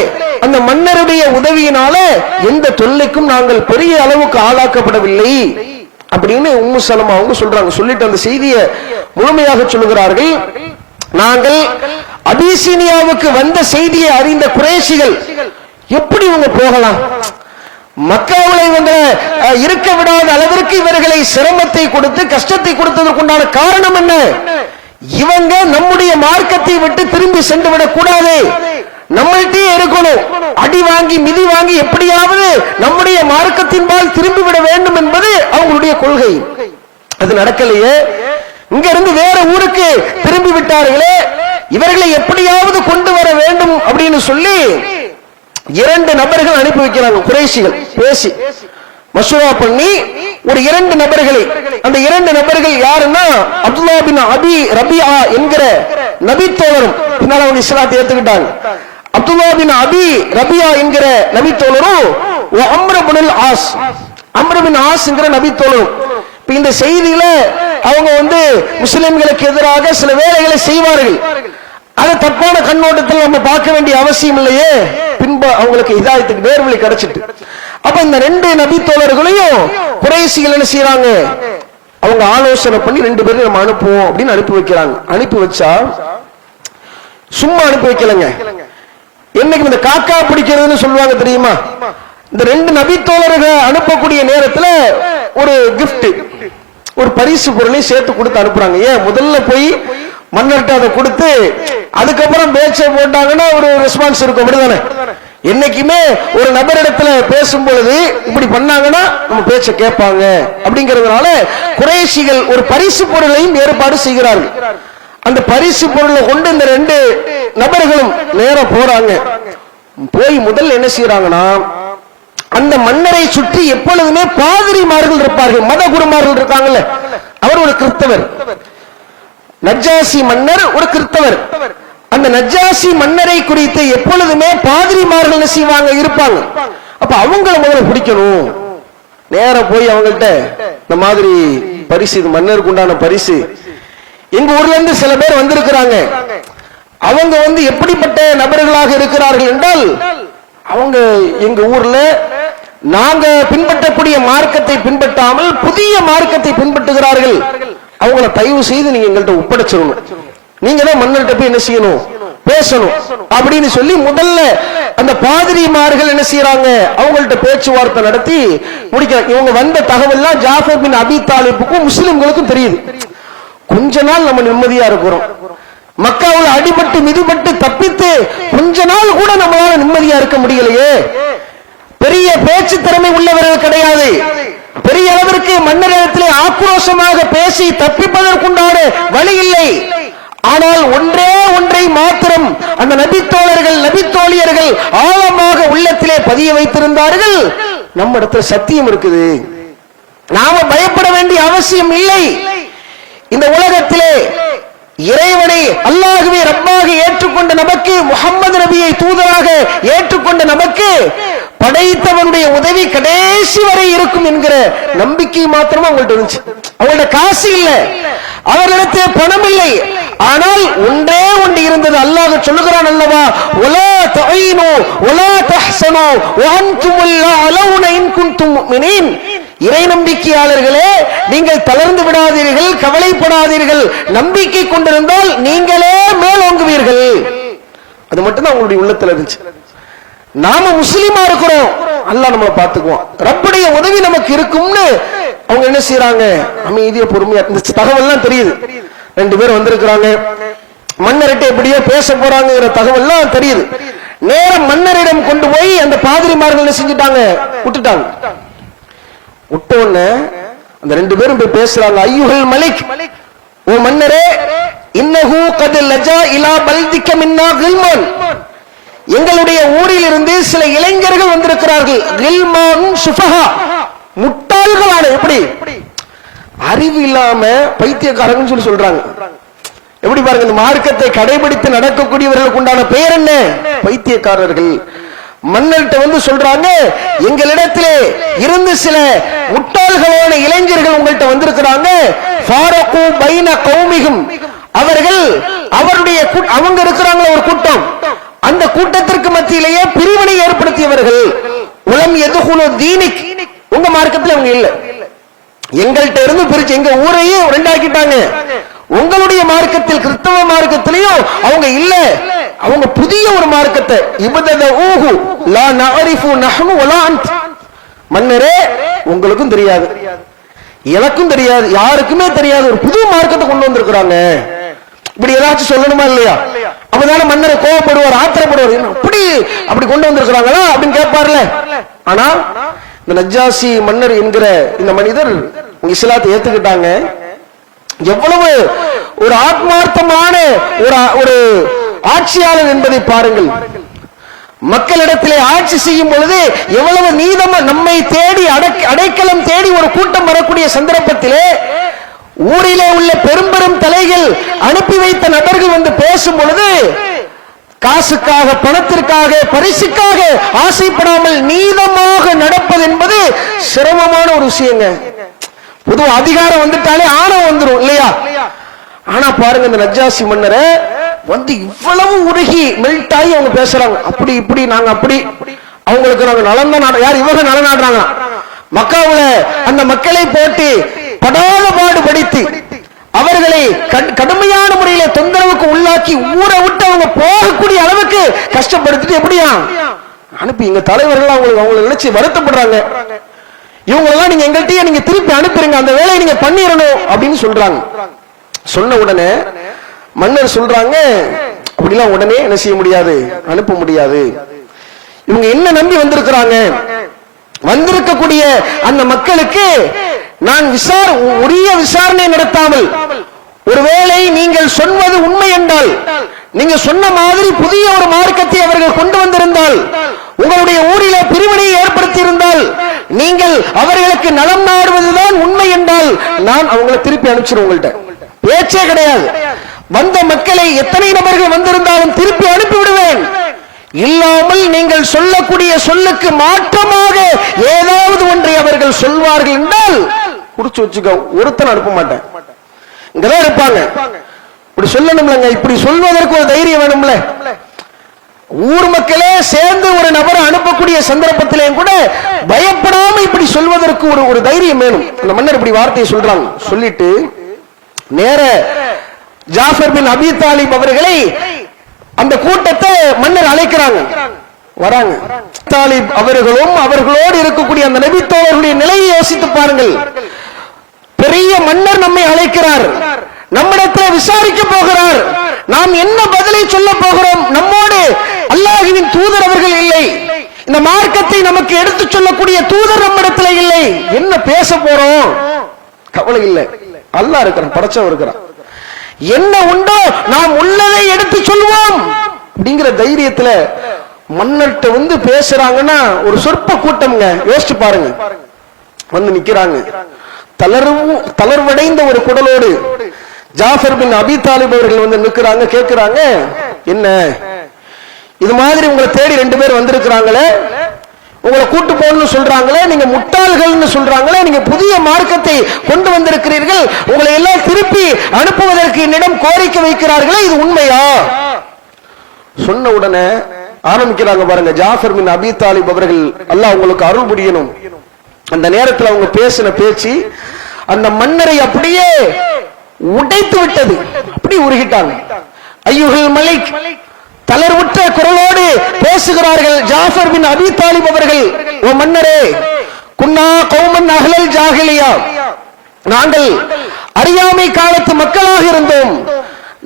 அந்த மன்னருடைய உதவியினால எந்த தொல்லைக்கும் நாங்கள் பெரிய அளவுக்கு ஆளாக்கப்படவில்லை அப்படின்னு உம்மு சலமா அவங்க சொல்றாங்க. சொல்லிட்டு அந்த செய்தியை முழுமையாக சொல்லுகிறார்கள். நாங்கள் அபிசீனியாவுக்கு வந்த செய்தியை அறிந்த குறைஷிகள் எப்படி இவங்க போகலாம், மக்காவில் இவங்க இருக்க விடாத அளவிற்கு இவர்களை சிரமத்தை கொடுத்து கஷ்டத்தை கொடுத்ததற்குண்டான காரணம் என்ன? இவங்க நம்முடைய மார்க்கத்தை விட்டு திரும்பி சென்று விடக் கூடாது, நம்மள்டே இருக்கணும், அடி வாங்கி மிதி வாங்கி எப்படியாவது நம்முடைய மார்க்கத்தின்பால் திரும்பி விட வேண்டும் என்பது அவங்களுடைய கொள்கை. அது நடக்கலையே. இங்க இருந்து வேற ஊருக்கு திரும்பி விட்டார்களே, இவர்களை எப்படியாவது கொண்டு வர வேண்டும் அப்படின்னு சொல்லி 2 நபர்கள் அனுப்பி வைக்கிறாங்க. குறைஷிகள் பேசி மசூரா பண்ணி ஒரு 2 நபர்களை, அந்த 2 நபர்கள் யாருன்னா அப்துல்லா பின் அபி ரபியா என்கிற நபித்தோழரும், பின்னால் அவங்க இஸ்லாத்தை ஏத்துக்கிட்டாங்க. அப்துல்லா பின் அபி ரபியா என்கிற நபித்தோழரும் அம்ர் பின் ஆஸ், அம்ர் பின் ஆஸ் என்கிற நபித்தோழரும். இந்த செய்தியில அவங்க முஸ்லிம்களுக்கு எதிராக சில வேலைகளை செய்வார்கள். அது தப்பான கண்ணோட்டத்தில் நம்ம பார்க்க வேண்டிய அவசியம் இல்லையே. பின்பு அவங்களுக்கு ஹிதாயத்துக்கு நேர்வழி கிடைச்சிட்டு, அப்ப இந்த 2 நபி தோழர்களையும் குறைஷிகள் என்ன செய்யறாங்க, அவங்க ஆலோசனை பண்ணி 2 பேரும் நம்ம அனுப்புவோம் அப்படின்னு அனுப்பி வைக்கிறாங்க. அனுப்பி வச்சா சும்மா அனுப்பி வைக்கலங்க. என்னைக்கு இந்த காக்கா பிடிக்கிறதுன்னு சொல்லுவாங்க தெரியுமா, இந்த 2 நபி தோழர்கள் அனுப்பக்கூடிய நேரத்தில் ஒரு கிஃப்ட், ஒரு பரிசு பொருளை சேர்த்து கொடுத்து அனுப்புறாங்க. ஏன் முதல்ல போய் மன்னர்கிட்ட அதை கொடுத்து அதுக்கப்புறம் பேச்சை போட்டாங்கன்னா ஒரு ரெஸ்பான்ஸ் இருக்கும், அப்படிதானே? என்னைக்குமே ஒரு நபரிடத்துல பேசும் பொழுது இப்படி பண்ணாங்கன்னா நம்ம பேச்சை கேட்பாங்க அப்படிங்கறதுனால குறைஷிகள் ஒரு பரிசு பொருளையும் ஏற்பாடு செய்கிறார்கள். அந்த பரிசு பொருளை கொண்டு இந்த 2 நபர்களும் நேரம் போறாங்க. போய் முதல்ல என்ன செய்யறாங்கன்னா, அந்த மன்னரை சுற்றி எப்பொழுதுமே பாதிரிமார்கள் இருப்பார்கள், மத குருமார்கள் இருக்காங்கல்ல. அவர் ஒரு கிறிஸ்தவர், நஜ்ஜாசி மன்னர் ஒரு கிறிஸ்தவர். அந்த நஜ்ஜாசி மன்னரை குறித்து எப்பொழுதுமே பாதிரிமார்கள் செய்வாங்க, இருப்பாங்க. அப்ப அவங்கள முதல்ல பிடிக்கணும். நேரம் போய் அவங்கள்ட்ட இந்த மாதிரி பரிசு, இது மன்னருக்கு உண்டான பரிசு, எங்க ஊர்ல இருந்து சில பேர் வந்திருக்கிறாங்க, அவங்க எப்படிப்பட்ட நபர்களாக இருக்கிறார்கள் என்றால், அவங்க எங்க ஊர்ல நாங்க பின்பற்றக்கூடிய மார்க்கத்தை பின்பற்றாமல் புதிய மார்க்கத்தை பின்பற்றுகிறார்கள், அவங்கள தயவு செய்து நீங்க எங்கள்கிட்ட ஒப்படைச்சிடணும், நீங்க தான் மன்னர்கிட்ட போய் என்ன செய்யணும், பேசணும் அப்படின்னு சொல்லி முதல்ல அந்த பாதிரிமார்கள் என்ன செய்யறாங்க, அவங்கள்ட்ட பேச்சுவார்த்தை நடத்தி முடிக்கிறாங்க. இவங்க வந்த தகவல்லாம் ஜாஃபர் பின் அபி தாலிபுக்கும் முஸ்லிம்களுக்கும் தெரியுது. கொஞ்ச நாள் நம்ம நிம்மதியா இருக்கிறோம், மக்காவில் அடிபட்டு மிதிபட்டு தப்பித்து கொஞ்ச நாள் கூட நம்மளால நிம்மதியா இருக்க முடியலையே. பெரிய பேச்சு திறமை உள்ளவர்கள் கிடையாது, பெரிய அளவிற்கு மன்னரிடத்திலே ஆக்ரோஷமாக பேசி தப்பிப்பதற்குண்டான வழி இல்லை. ஆனால் ஒன்றை மாத்திரம் அந்த நபித்தோழர்கள் நபித்தோழியர்கள் ஆழமாக உள்ளத்திலே பதிய வைத்திருந்தார்கள், நம்ம இடத்துல சத்தியம் இருக்குது, நாம பயப்பட வேண்டிய அவசியம் இல்லை. இந்த உலகத்திலே இறைவனை அல்லாஹ்வை ரப்பாக ஏற்றுக்கொண்ட நமக்கு, முஹம்மது நபியை தூதராக ஏற்றுக்கொண்ட நமக்கு படைத்தவனுடைய உதவி கடைசி வரை இருக்கும் என்கிற நம்பிக்கை மாத்திரமா அவங்கள்ட்ட இருந்துச்சு. அவங்கள்ட்ட காசு இல்ல, அவர்களிடத்தில் பணம் இல்லை, ஆனால் ஒன்றே ஒன்று இருந்தது. அல்லாஹ் சொல்லுகிறான் அல்லவா, வலா தஈனு வலா தஹ்சனு வஅன்துமுல் அலௌன இன் குன்தும் முஃமினீன். இறை நம்பிக்கையாளர்களே, நீங்கள் தளர்ந்து விடாதீர்கள், கவலைப்படாதீர்கள், நம்பிக்கை கொண்டிருந்தால் நீங்களே மேலோங்குவீர்கள். அது மட்டும்தான் அவங்களுடைய உள்ளத்துல இருந்துச்சு. நாம முஸ்லிமா இருக்கிறோம், அல்லாஹ் நம்மளை பார்த்துக்குவான், ரப்புடைய உதவி நமக்கு இருக்கும்னு அவங்க என்ன செய்யறாங்க, அமைதியா பொறுமையா. இந்த தகவல்லாம் தெரியுது, 2 பேர் வந்திருக்கிறாங்க, மன்னர்கிட்ட எப்படியோ பேச போறாங்கிற தகவல்லாம் தெரியுது. நேரம் மன்னரிடம் கொண்டு போய் அந்த பாதிரிமார்கள் என்ன செஞ்சுட்டாங்க, விட்டுட்டாங்க. விட்டோன்னு அந்த ரெண்டு பேரும் போய் பேசுறாங்க. ஐயுஹல் மலிக், ஓ மன்னரே, இன்னஹு கத் லஜா இலா பல்திக மின்னா கில்மான், எங்களுடைய ஊரில் இருந்து சில இளைஞர்கள் வந்திருக்கிறார்கள். கில்மான் சுஃபஹா, முட்டாள்களான, எப்படி அறிவு இல்லாம பைத்தியக்காரங்கன்னு சொல்லி சொல்றாங்க. எப்படி பாருங்க, இந்த மார்க்கத்தை கடைபிடித்து நடக்கக்கூடியவர்களுக்கு உண்டான பெயர் என்ன? பைத்தியக்காரர்கள். மன்னர்கிட்ட வந்து சொல்றாங்க, எங்களிடத்திலே இருந்து சில முட்டாள்களான இளைஞர்கள் உங்கள்கிட்ட வந்திருக்கிறாங்க. ஃபாரகு பைன கௌமிகும், அவர்கள் அவருடைய அவங்க இருக்கிறாங்களா ஒரு கூட்டம், அந்த கூட்டத்திற்கு மத்தியிலேயே பிரிவினை ஏற்படுத்தியவர்கள். உலம் எதுகுலு தீனிக், உங்க மார்க்கத்தில் அவங்க இல்ல, எங்கள்கிட்ட இருந்து பிரிச்சு எங்க ஊரையே ரெண்டாக்கிட்டாங்க. உங்களுடைய மார்க்கத்தில், கிறிஸ்தவ மார்க்கத்திலையும் அவங்க இல்ல, அவங்க புதிய ஒரு மார்க்கத்தை இபதஊஹு லா நஅரிஃபு நஹ்னு வலா அன்த், மன்னரே உங்களுக்கும் தெரியாது எனக்கும் தெரியாது யாருக்குமே தெரியாது ஒரு புது மார்க்கத்தை கொண்டு வந்திருக்கிறாங்க. இப்படி ஏதாச்சும் சொல்லணுமா இல்லையா? அப்பதான மன்னர் கோபப்படுவார், ஆத்திரப்படுவார், அப்படி கொண்டு வந்திருக்கிறாங்களா அப்படின்னு கேட்பார்ல. ஆனா இந்த நஜ்ஜாசி மன்னர் என்கிற இந்த மனிதர் இஸ்லாத்தை ஏத்துக்கிட்டாங்க. எவ்வளவு ஒரு ஆத்மார்த்தமான ஒரு ஆட்சியாளர் என்பதை பாருங்கள். மக்களிடத்திலே ஆட்சி செய்யும் பொழுது எவ்வளவு நீதமா நம்மை தேடி அடைக்கலம் தேடி ஒரு கூட்டம் வரக்கூடிய சந்தர்ப்பத்திலே ஊரிலே உள்ள பெரும் பெரும் தலைகள் அனுப்பி வைத்த நபர்கள் வந்து பேசும் பொழுது காசுக்காக, பணத்திற்காக, பரிசுக்காக ஆசைப்படாமல் நீதமாக நடப்பது என்பது சிரமமான ஒரு விஷயங்க. பொதுவா அதிகாரம் வந்துட்டாலே ஆணவம் வந்துடும் இல்லையா? ஆனா பாருங்க, இந்த நஜ்ஜாசி மன்னரை வந்து இவ்வளவு உருகி மெல்ட் ஆகி அவங்க பேசுறாங்க. அப்படி இப்படி நாங்க அப்படி, அவங்களுக்கு நாங்க நலன் தான், யார் இவங்க நலன் நாடுறாங்க. மக்காவுல அந்த மக்களை போட்டு படாத பாடுபடுத்தி அவர்களை கடுமையான முறையில தொந்தரவுக்கு உள்ளாக்கி ஊரை விட்டு அவங்க போகக்கூடிய அளவுக்கு கஷ்டப்படுத்திட்டு எப்படியா அனுப்பி எங்க தலைவர்கள் அவங்களை நினைச்சு வருத்தப்படுறாங்க. இவங்களெல்லாம் நீங்க எங்கள்கிட்டயே நீங்க திருப்பி அனுப்பிடுங்க, அந்த வேலையை நீங்க பண்ணிடணும் அப்படின்னு சொல்றாங்க. சொன்ன உடனே மன்னர் சொல்றாங்க, அப்படிலாம் உடனே என்ன செய்ய முடியாது, அனுப்ப முடியாது. இவங்க என்ன நம்பி வந்திருக்கிறாங்க, வந்திருக்கக்கூடிய அந்த மக்களுக்கு நான் உரிய விசாரணை நடத்தாமல், ஒருவேளை நீங்கள் சொன்னது உண்மை என்றால், நீங்க சொன்ன மாதிரி புதிய ஒரு மார்க்கத்தை அவர்கள் கொண்டு வந்திருந்தால், உங்களுடைய ஊரிலே பிரிவினையை ஏற்படுத்தி இருந்தால், நீங்கள் அவர்களுக்கு நலம் நாடுவதுதான் உண்மை என்றால் நான் அவங்களை திருப்பி அனுப்பிச்சிருவேன். உங்கள்கிட்ட பேச்சே கிடையாது. வந்த மக்களை எத்தனை நபர்கள் வந்திருந்தாலும் திருப்பி அனுப்பி விடுவேன். இல்லாமல் நீங்கள் சொல்லக்கூடிய சொல்லுக்கு மாற்றமாக ஏதாவது ஒன்றை அவர்கள் சொல்வார்கள் என்றால் குடிச்சு வச்சுக்க, ஒருத்தன் அனுப்ப மாட்டேன். இங்கதான் இருப்பாங்க. இப்படி சொல்லணும்லங்க, இப்படி சொல்வதற்கு ஒரு தைரியம் வேணும்ல. ஊர் மக்களே சேர்ந்து ஒரு நபரை அனுப்பக்கூடிய சந்தர்ப்பத்திலேயும் கூட பயப்படாம இப்படி சொல்வதற்கு ஒரு தைரியம் வேணும். அந்த மன்னர் இப்படி வார்த்தையை சொல்றாங்க. சொல்லிட்டு நேர ஜாஃபர் பின் அபி தாலிப் அவர்களை அந்த கூட்டத்தை மன்னர் அழைக்கிறாங்க. வராங்க. தாலிப் அவர்களும் அவர்களோடு இருக்கக்கூடிய அந்த நபி தோழர்களுடைய நிலையை யோசித்து பாருங்கள். பெரிய மன்னர் நம்மை அழைக்கிறார், நம்மிடத்தில் விசாரிக்க போகிறார், நாம் என்ன பதிலை சொல்ல போகிறோம்? நம்மோடு அல்லாஹ்வின் தூதர் அவர்கள் இல்லை, இந்த மார்க்கத்தை நமக்கு எடுத்து சொல்லக்கூடிய தூதர் நம்மிடத்தில் இல்லை, என்ன பேச போறோம்? கவலை இல்லை, அல்லாஹ் இருக்கிறான், படைச்சவன் இருக்கிறான். என்ன உண்டோ நாம் உள்ளதை எடுத்து சொல்வோம் அப்படிங்கிற தைரியத்துல மன்னர்கிட்ட வந்து பேசுறாங்கன்னா ஒரு சொற்ப கூட்டம்ங்க. யோசிச்சு பாருங்க. வந்து நிக்கிறாங்க, தளர்வடைந்த ஒரு குடலோடு ஜாஃபர் பின் அபி தாலிப் அவர்கள் வந்து நிற்கிறாங்க. கேட்கிறாங்க, என்ன இது மாதிரி உங்களை தேடி ரெண்டு பேர் வந்திருக்கிறாங்களே, உங்களை கூட்டு போகணும்னு சொல்றாங்களே, நீங்க முட்டாள்கள்னு சொல்றாங்களே, நீங்க புதிய மார்க்கத்தை கொண்டு வந்திருக்கிறீர்கள், உங்களை எல்லாம் திருப்பி அனுப்புவதற்கு என்னிடம் கோரிக்கை வைக்கிறார்களே, இது உண்மையா? சொன்ன உடனே ஆரம்பிக்கிறாங்க பாருங்க. ஜாஃபர் பின் அபி தாலிப் அவர்கள், அல்லாஹ் உங்களுக்கு அருள் புரியணும், அந்த நேரத்தில் அவங்க பேசின பேச்சு அந்த மன்னரை அப்படியே உடைத்து விட்டது. அப்படி உருகிட்டாங்க. ஐயுஹல் மலிக், தளர்வுற்ற குரலோடு பேசுகிறார்கள் ஜாஃபர் பின் அபி தாலிப் அவர்கள். ஓ மன்னரே, குன்னா கௌமன் அஹ்லல் ஜாஹிலியா, நாங்கள் அறியாமை காலத்து மக்களாக இருந்தோம்.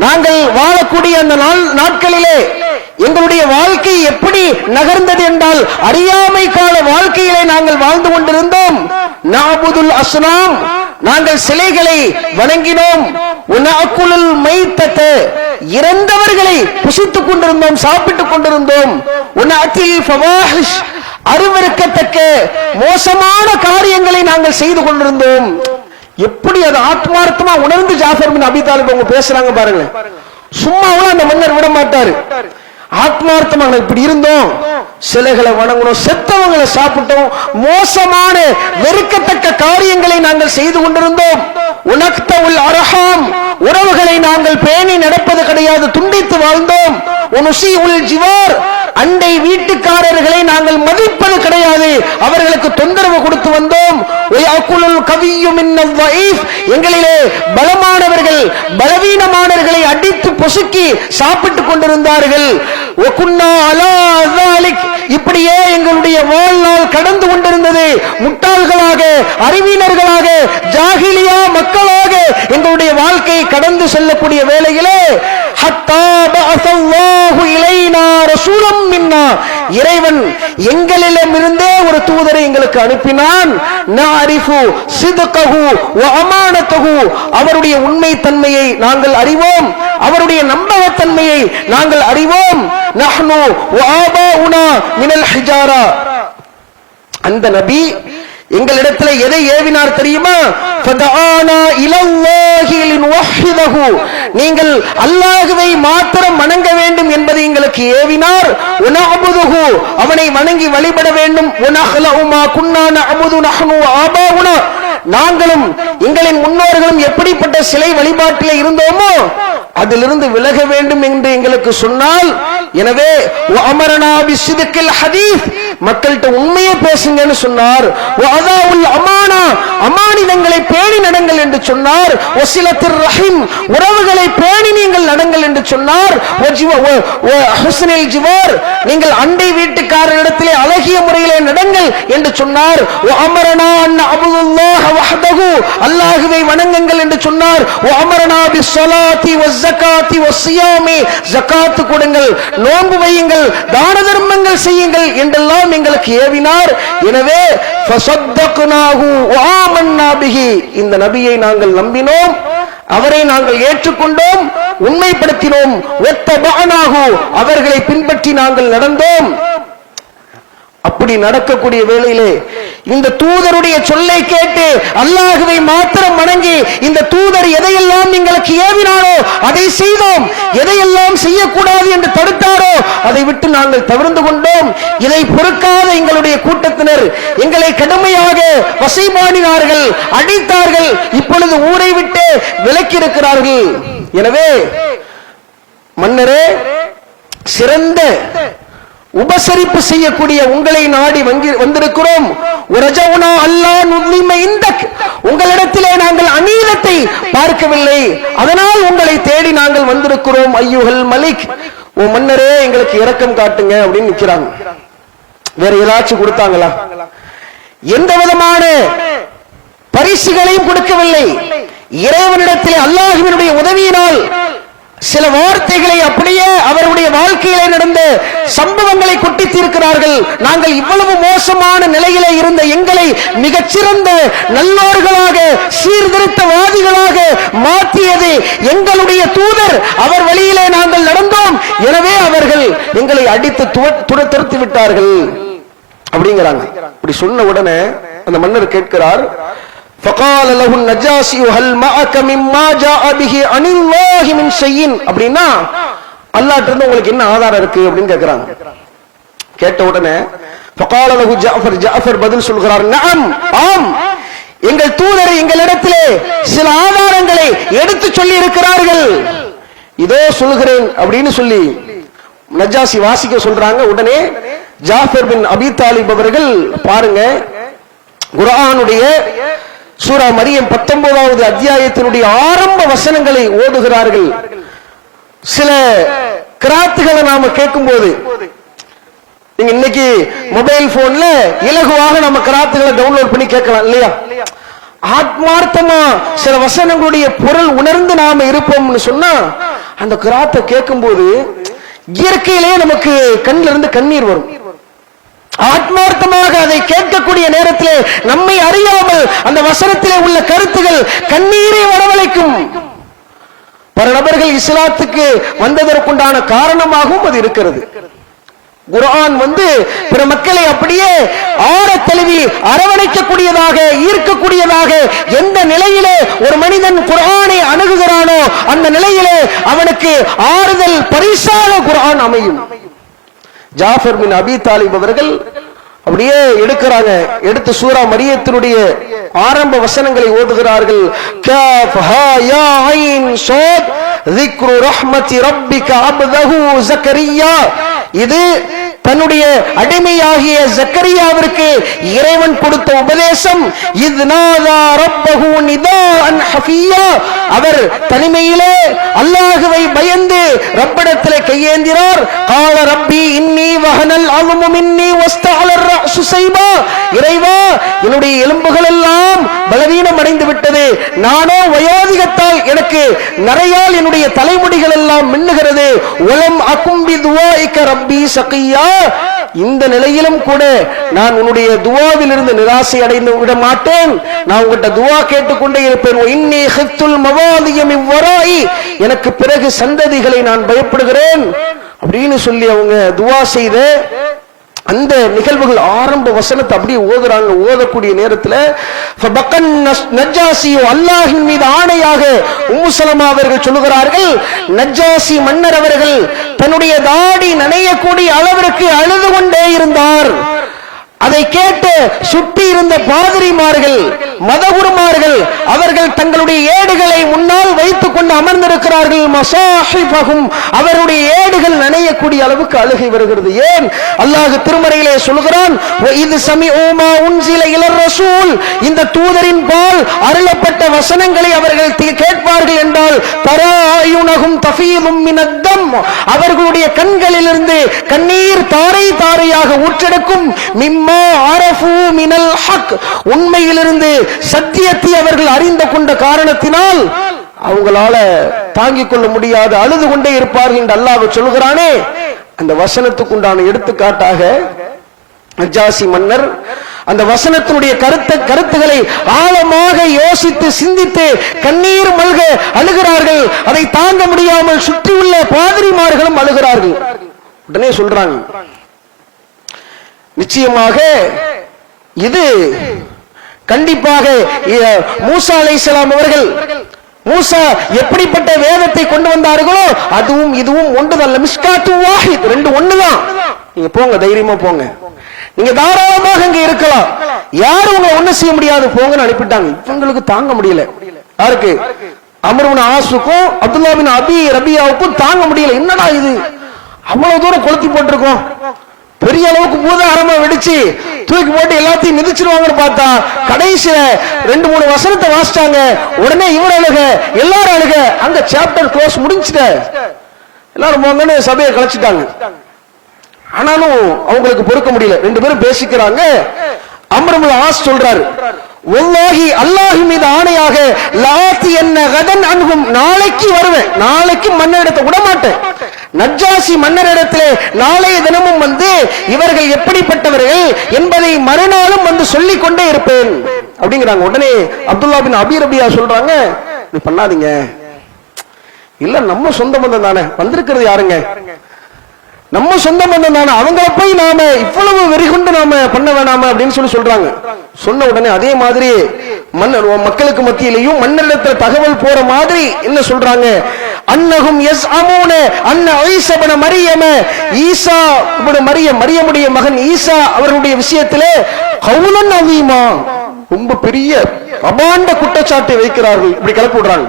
நாங்கள் வாழக்கூடிய அந்த நாட்களிலே எங்களுடைய வாழ்க்கை எப்படி நகர்ந்தது என்றால் அறியாமை கால வாழ்க்கையிலே நாங்கள் வாழ்ந்து கொண்டிருந்தோம். நஅபுதுல் அஸ்னாம், நாங்கள் சிலைகளை வணங்கினோம். உனஅகுலுல் மைத்தத, இறந்தவர்களை புசித்துக் கொண்டிருந்தோம், சாப்பிட்டுக் கொண்டிருந்தோம். உனஅத்தில் ஃபவாஹிஷ், அருவருக்கத்தக்க மோசமான காரியங்களை நாங்கள் செய்து கொண்டிருந்தோம். எப்படி அது ஆத்மார்த்தமா உணர்ந்து ஜாஃபர் பின் அபி தாலிப் அவங்க பேசுறாங்க பாருங்களேன். சும்மாவும் அந்த மன்னர் விட மாட்டாரு. ஆத்மார்த்தமா இப்படி இருந்தோம், சிலைகளை வணங்கணும், செத்தவங்களை சாப்பிட்டோம், மோசமான வெறுக்கத்தக்க காரியங்களை நாங்கள் செய்து கொண்டிருந்தோம். உனக்தவுல் அரஹாம், உறவுகளை நாங்கள் பேணி நடப்பது கிடையாது, துண்டித்து வாழ்ந்தோம். உனுசிஉல் ஜிவார், அண்டை வீட்டுக்காரர்களை நாங்கள் மதிப்பது கிடையாது, அவர்களுக்கு தொந்தரவு கொடுத்து வந்தோம். எங்களிலே பலமானவர்கள் பலவீனமானவர்களை அடித்து பொசுக்கி சாப்பிட்டுக் கொண்டிருந்தார்கள். இப்படியே எங்களுடைய வாழ்நாள் கடந்து கொண்டிருந்தது. முட்டாள்களாக, அறிவினர்களாக, ஜாகிலியா மக்களாக எங்களுடைய வாழ்க்கை கடந்து செல்லக்கூடிய வேளையிலே இறைவன் எங்களிடமிருந்தே ஒரு தூதரை எங்களுக்கு அனுப்பினான். அவருடைய உண்மை தன்மையை நாங்கள் அறிவோம், அவருடைய நம்பகத்தன்மையை நாங்கள் அறிவோம். அந்த நபி எங்களிடத்தில் எதை ஏவினார் தெரியுமா? நீங்கள் அல்லாஹ்வை மாத்திரம் வணங்க வேண்டும் என்பதை எங்களுக்கு ஏவினார். அவனை வணங்கி வழிபட வேண்டும். நாங்களும் எங்களின் முன்னோர்களும் எப்படிப்பட்ட சிலை வழிபாட்டில் இருந்தோமோ அதிலிருந்து விலக வேண்டும் என்று எங்களுக்கு சொன்னால், எனவே மக்கள்கிட்ட உண்மையை பேசுங்கன்னு சொன்னார். அமானிதங்களை பேணி நடங்கள் என்று சொன்னார். உறவுகளை பேணி நீங்கள் நடங்கள் என்று சொன்னார். நீங்கள் அண்டை வீட்டுக்காரரிடத்திலே அழகிய முறையிலே நடங்கள் என்று சொன்னார். அல்லாஹுவை வணங்குங்கள் என்று சொன்னார். ஜகாத் கொடுங்கள், நோன்பு வையுங்கள், தான தர்மங்கள் செய்யுங்கள் என்றெல்லாம் எங்களுக்கு ஏவினார். எனவே இந்த நபியை நாங்கள் நம்பினோம், அவரை நாங்கள் ஏற்றுக்கொண்டோம், உண்மைப்படுத்தினோம். அவர்களை பின்பற்றி நாங்கள் நடந்தோம். அப்படி நடக்கக்கூடிய வேளையிலே இந்த தூதருடைய சொல்லை கேட்டு அல்லாஹ்வை மாத்திரம் வணங்கி இந்த தூதர் எதையெல்லாம் எங்களுக்கு ஏவினாரோ அதை செய்தோம், எதையெல்லாம் செய்யக்கூடாது என்று தடுத்தாரோ அதை விட்டு நாங்கள் தவிர்த்து கொண்டோம். இதை பொறுக்காத எங்களுடைய கூட்டத்தினர் எங்களை கடுமையாக வசைபாடினார்கள், அடித்தார்கள். இப்பொழுது ஊரை விட்டு விலக்கி இருக்கிறார்கள். எனவே மன்னரே, சிறந்த உபசரிப்பு செய்யக்கூடிய உங்களை நாடி வந்திருக்கிறோம். உங்களிடத்திலே நாங்கள் அநீதத்தை பார்க்கவில்லை, அதனால் உங்களை தேடி நாங்கள் வந்திருக்கிறோம். ஐயுஹல் மலிக், ஓ மன்னரே எங்களுக்கு இரக்கம் காட்டுங்க அப்படின்னு நிக்கிறாங்க. வேற ஏதாச்சும் கொடுத்தாங்களா? எந்த விதமான பரிசுகளையும் கொடுக்கவில்லை. இறைவனிடத்திலே அல்லாஹ்வினுடைய உதவியினால் சில வார்த்தைகளை அப்படியே அவருடைய வாழ்க்கையிலே நடந்த சம்பவங்களை கொட்டி தீர்க்கிறார்கள். நாங்கள் இவ்வளவு மோசமான நிலையிலே இருந்த எங்களை மிகச்சிறந்த நல்லோர்களாக, சீர்திருத்தவாதிகளாக மாற்றியது எங்களுடைய தூதர். அவர் வழியிலே நாங்கள் நடந்தோம், எனவே அவர்கள் எங்களை அடித்து துரத்தி விட்டார்கள் அப்படிங்கிறாங்க. இப்படி சொன்ன உடனே அந்த மன்னர் கேட்கிறார், فقال له النجاشي هل معك مما جاء به عن الله من شيء, அப்படினா அல்லாஹ்ட்ட இருந்து உங்களுக்கு என்ன ஆதாரம் இருக்கு அப்படின்னு கேக்குறாங்க. கேட்ட உடனே فقال له ஜாஃபர் பதில் சொல்கிறார், நஅம், ஆம், எங்கள் தூதர் எங்களிடத்திலே சில ஆதாரங்களை எடுத்து சொல்லி இருக்கிறார்கள், இதோ சொல்கிறேன் அப்படின்னு சொல்லி நஜாசி வாசிக்க சொல்றாங்க. உடனே ஜாஃபர் பின் அபி தாலிப் அவர்கள் பாருங்க, குர்ஆனுடைய சூரா மரியம் 19வது அத்தியாயத்தினுடைய ஆரம்ப வசனங்களை ஓதுகிறார்கள். சில கிராத்துகளை நாம கேட்கும் போது, நீங்க இன்னைக்கு மொபைல் போன்ல இலகுவாக நம்ம கிராத்துகளை டவுன்லோட் பண்ணி கேட்கலாம் இல்லையா? ஆத்மார்த்தமா சில வசனங்களுடைய பொருள் உணர்ந்து நாம இருப்போம்னு சொன்னா அந்த கிராத்தை கேட்கும் போது இயற்கையிலே நமக்கு கண்ணிலிருந்து இருந்து கண்ணீர் வரும். ஆத்மார்த்தமாக அதை கேட்கக்கூடிய நேரத்திலே நம்மை அறியாமல் அந்த வசனத்திலே உள்ள கருத்துகள் கண்ணீரை வரவழைக்கும். பல நபர்கள் இஸ்லாத்துக்கு வந்ததற்குண்டான காரணமாகவும் அது இருக்கிறது. குர்ஆன் பிற மக்களை அப்படியே ஆற தழுவி அரவணைக்கக்கூடியதாக, ஈர்க்கக்கூடியதாக, எந்த நிலையிலே ஒரு மனிதன் குர்ஆனை அணுகுகிறானோ அந்த நிலையிலே அவனுக்கு ஆறுதல் பரிசாக குர்ஆன் அமையும். ஜாஃபர் பின் அபி தாலிப் அவர்கள் அப்படியே எடுக்கிறாங்க, எடுத்து சூரா மரியத்தினுடைய ஆரம்ப வசனங்களை ஓதுகிறார்கள். காஃப் ஹா யா ஐன் ஸாத் ذிக்ரு ரஹ்மத்தி ரப்பிக அப்தஹு ஜக்கரியா. இது தன்னுடைய அடிமையாகிய ஜக்கரியாவிற்கு இறைவன் கொடுத்த உபதேசம். இத்நாதா ரப்பஹு நிதான் ஹஃபியா. அவர் தனிமையிலே அல்லாஹ்வை பயந்து ரப்பிடத்திலே கையேந்தினார். قال ரப்பி இன்னி வஹனல் அல்மு மின்னி வஸ்தஅல الرأس ஸைபா. இறைவா, என்னுடைய எலும்புகள் எல்லாம் பலவீனம் அடைந்து விட்டது, நானோ வயோதிகத்தால் எனக்கு நரையால் என்னுடைய தலைமுடிகள் எல்லாம் மின்னுகிறது. வலம் அகும் பிதுவாஇக ரப்பி ஸகியா. இந்த நிலையிலும் கூட நான் உன்னுடைய துஆவில் இருந்து நிராசை அடைந்து விட மாட்டேன். நான் உங்கள்கிட்ட துஆ கேட்டுக்கொண்டே இருப்பேன். இன்னி ஹித்துல் மவாலிய மின் வராஇ. எனக்கு பிறகு சந்ததிகளை நான் பயப்படுகிறேன் அப்படின்னு சொல்லி அவங்க துஆ செய்த அந்த நிகழ்வுகள் ஆரம்ப வசனத்தை அப்படியே ஓதுறாங்க. ஓதக்கூடிய நேரத்தில் அல்லாஹின் மீது ஆணையாக உம்மு சலமா அவர்கள் சொல்லுகிறார்கள், நஜ்ஜாசி மன்னர் அவர்கள் தன்னுடைய தாடி நனையக்கூடிய அளவிற்கு அழுது கொண்டே இருந்தார். அதை கேட்டு சுற்றி இருந்த பாதிரிமார்கள், மதகுருமார்கள் அவர்கள் தங்களுடைய ஏடுகளை முன்னால் வைத்துக் கொண்டு அமர்ந்திருக்கிறார்கள். மசாஹிபஹும், அவருடைய ஏடுகள் நனையக்கூடிய அளவுக்கு அழுகை வருகிறது. ஏன்? அல்லாஹ் திருமறையிலே சொல்கிறான், இது சமிஉ மா உன்சில இலர் ரசூல். இந்த தூதரின் பால் அருளப்பட்ட வசனங்களை அவர்கள் கேட்பார்கள் என்றால் தராயுனஹும் தஃபீதும் மினத்தம். அவர்களுடைய கண்களிலிருந்து கண்ணீர் தாரை தாரையாக ஊற்றெடுக்கும். மிம்ம உண்மையிலிருந்து சத்தியத்தை அவர்கள் அறிந்து கொண்ட காரணத்தினால் அவங்களால தாங்கிக் கொள்ள முடியாது அழுது கொண்டே இருப்பார்கள் என்று அல்லாஹ் சொல்கிறானே. அந்த வசனத்துக்கு உண்டான எடுத்துக்காட்டாக நஜ்ஜாசி மன்னர் அந்த வசனத்தினுடைய கருத்துக்களை ஆழமாக யோசித்து சிந்தித்து கண்ணீர் மல்க அழுகிறார்கள். அதை தாங்க முடியாமல் சுற்றியுள்ள பாதிரிமார்களும் அழுகிறார்கள். உடனே சொல்றாங்க, நிச்சயமாக இது கண்டிப்பாக மூசா அலைஹிஸ்ஸலாம் அவர்கள் மூசா எப்படிப்பட்ட வேதத்தை கொண்டு வந்தார்களோ அதுவும் இதுவும் ஒன்றுதான். மிஸ்காத்து வாஹித், ரெண்டு ஒண்ணுதான். நீங்க போங்க, தைரியமா போங்க, நீங்க தாராளமாக அங்க இருக்கலாம், யாரும் உங்களை ஒண்ணு செய்ய முடியாது, போங்கன்னு அனுப்பிட்டாங்க. இவங்களுக்கு தாங்க முடியல. யாருக்கு? அம்ர் இப்னு ஆஸுக்கும் அப்துல்லா பின் அபி ரபியாவுக்கும் தாங்க முடியல. என்னடா இது, அவ்வளவு தூரம் கொளுத்தி போட்டிருக்கோம், பெரிய அளவுக்கு பூதாரமா வெடிச்சு தூக்கி போட்டு எல்லாத்தையும் மிதிச்சிருவாங்கன்னு பார்த்தா கடைசியில 2-3 வசனத்தை வாசிச்சாங்க. உடனே இவர் அழுக, எல்லாரும் அழுக, அங்க சாப்டர் க்ளோஸ் முடிஞ்சுட்ட, எல்லாரும் போங்கன்னு சபையை கலைச்சிட்டாங்க. ஆனாலும் அவங்களுக்கு பொறுக்க முடியல. 2 பேரும் பேசிக்கிறாங்க. அம்ர் இப்னு ஆஸ் சொல்றாரு, வல்லாஹி அல்லாஹ் மீது ஆணையாக லாத்தி என்ன கதன் அன்ஹும், நாளைக்கு வருவேன், நாளைக்கு மன்னரிடத்தை விட மாட்டேன். நஜ்ஜாசி மன்னரிடத்திலே நாளைய தினமும் இவர்கள் எப்படிப்பட்டவர்கள் என்பதை மறுநாளும் சொல்லிக் கொண்டே இருப்பேன் அப்படிங்கிறாங்க. உடனே அப்துல்லா பின் அபி ரபியா சொல்றாங்க, நீ பண்ணாதீங்க, இல்ல நம்ம சொந்த பந்தம் தானே, வந்திருக்கிறது யாருங்க, நம்ம சொந்த பந்தம் தானே, அவங்கள போய் நாம இவ்வளவு வெறிகொண்டு நாம பண்ண வேணாம அப்படின்னு சொல்றாங்க. சொன்ன உடனே அதே மாதிரி மன்னர் மக்களுக்கு மத்தியிலையும் மன்னரிடத்தில் தகவல் போற மாதிரி என்ன சொல்றாங்க, அன்னஹும் யஸ்அமூன அன்ன ஈஸா இப்னு மரியம, ஈஸா இப்னு மரியமுடைய மகன் ஈஸா அவர்களுடைய விஷயத்திலே கௌலன் அதீமா, ரொம்ப பெரிய அபாண்ட குற்றச்சாட்டை வைக்கிறார்கள். இப்படி கிளப்பி விடுறாங்க.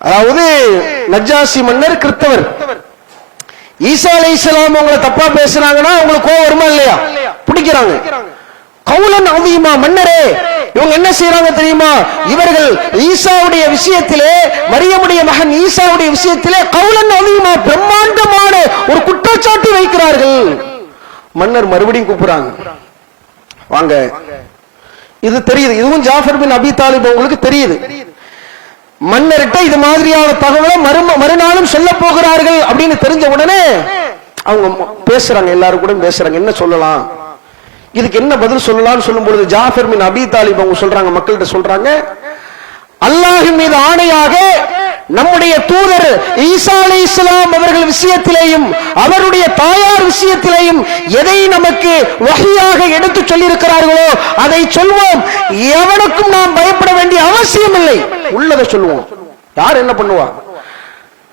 அதாவது நஜ்ஜாசி மன்னர் கிறிஸ்தவர், ஈசா அலைஹிஸ்ஸலாம் அவங்களை தப்பா பேசுறாங்கன்னா உங்களுக்கு கோவம் வருமா இல்லையா? பிடிக்கிறாங்க. கௌலன் அதீமா, மன்னரே இவங்க என்ன செய்யறாங்க தெரியுமா, இவர்கள் ஈசாவுடைய விஷயத்திலே, மரியமுடைய மகன் ஈசாவுடைய விஷயத்திலே கௌலன் அதீமா, பிரம்மாண்டமான ஒரு குற்றச்சாட்டு வைக்கிறார்கள். மன்னர் மறுபடியும் கூப்பிடுறாங்க, வாங்க, இது தெரியுது, இதுவும் ஜாஃபர் பின் அபி தாலிப் உங்களுக்கு தெரியுது. மன்னர்கிட்ட இது மாதிரியான தகவலை மறுநாளும் சொல்ல போகிறார்கள் அப்படின்னு தெரிஞ்ச உடனே அவங்க பேசுறாங்க, எல்லாரும் கூட பேசுறாங்க, என்ன சொல்லலாம், இதுக்கு என்ன பதில் சொல்லலாம்னு சொல்லும் பொழுது ஜாஃபர் பின் அபி தாலிப் அவங்க சொல்றாங்க, மக்கள்கிட்ட சொல்றாங்க, அல்லாஹ்வின் மீது ஆணையாக நம்முடைய தூதர் ஈசா அலைஹிஸ்ஸலாம் அவர்கள் விஷயத்திலேயும் அவருடைய தாயார் விஷயத்திலேயும் எதை நமக்கு வஹியாக எடுத்து சொல்லியிருக்கிறார்களோ அதை சொல்வோம். எவனுக்கும் நாம் பயப்பட வேண்டிய அவசியம் இல்லை, உள்ளதை சொல்லுவோம். யார் என்ன பண்ணுவா,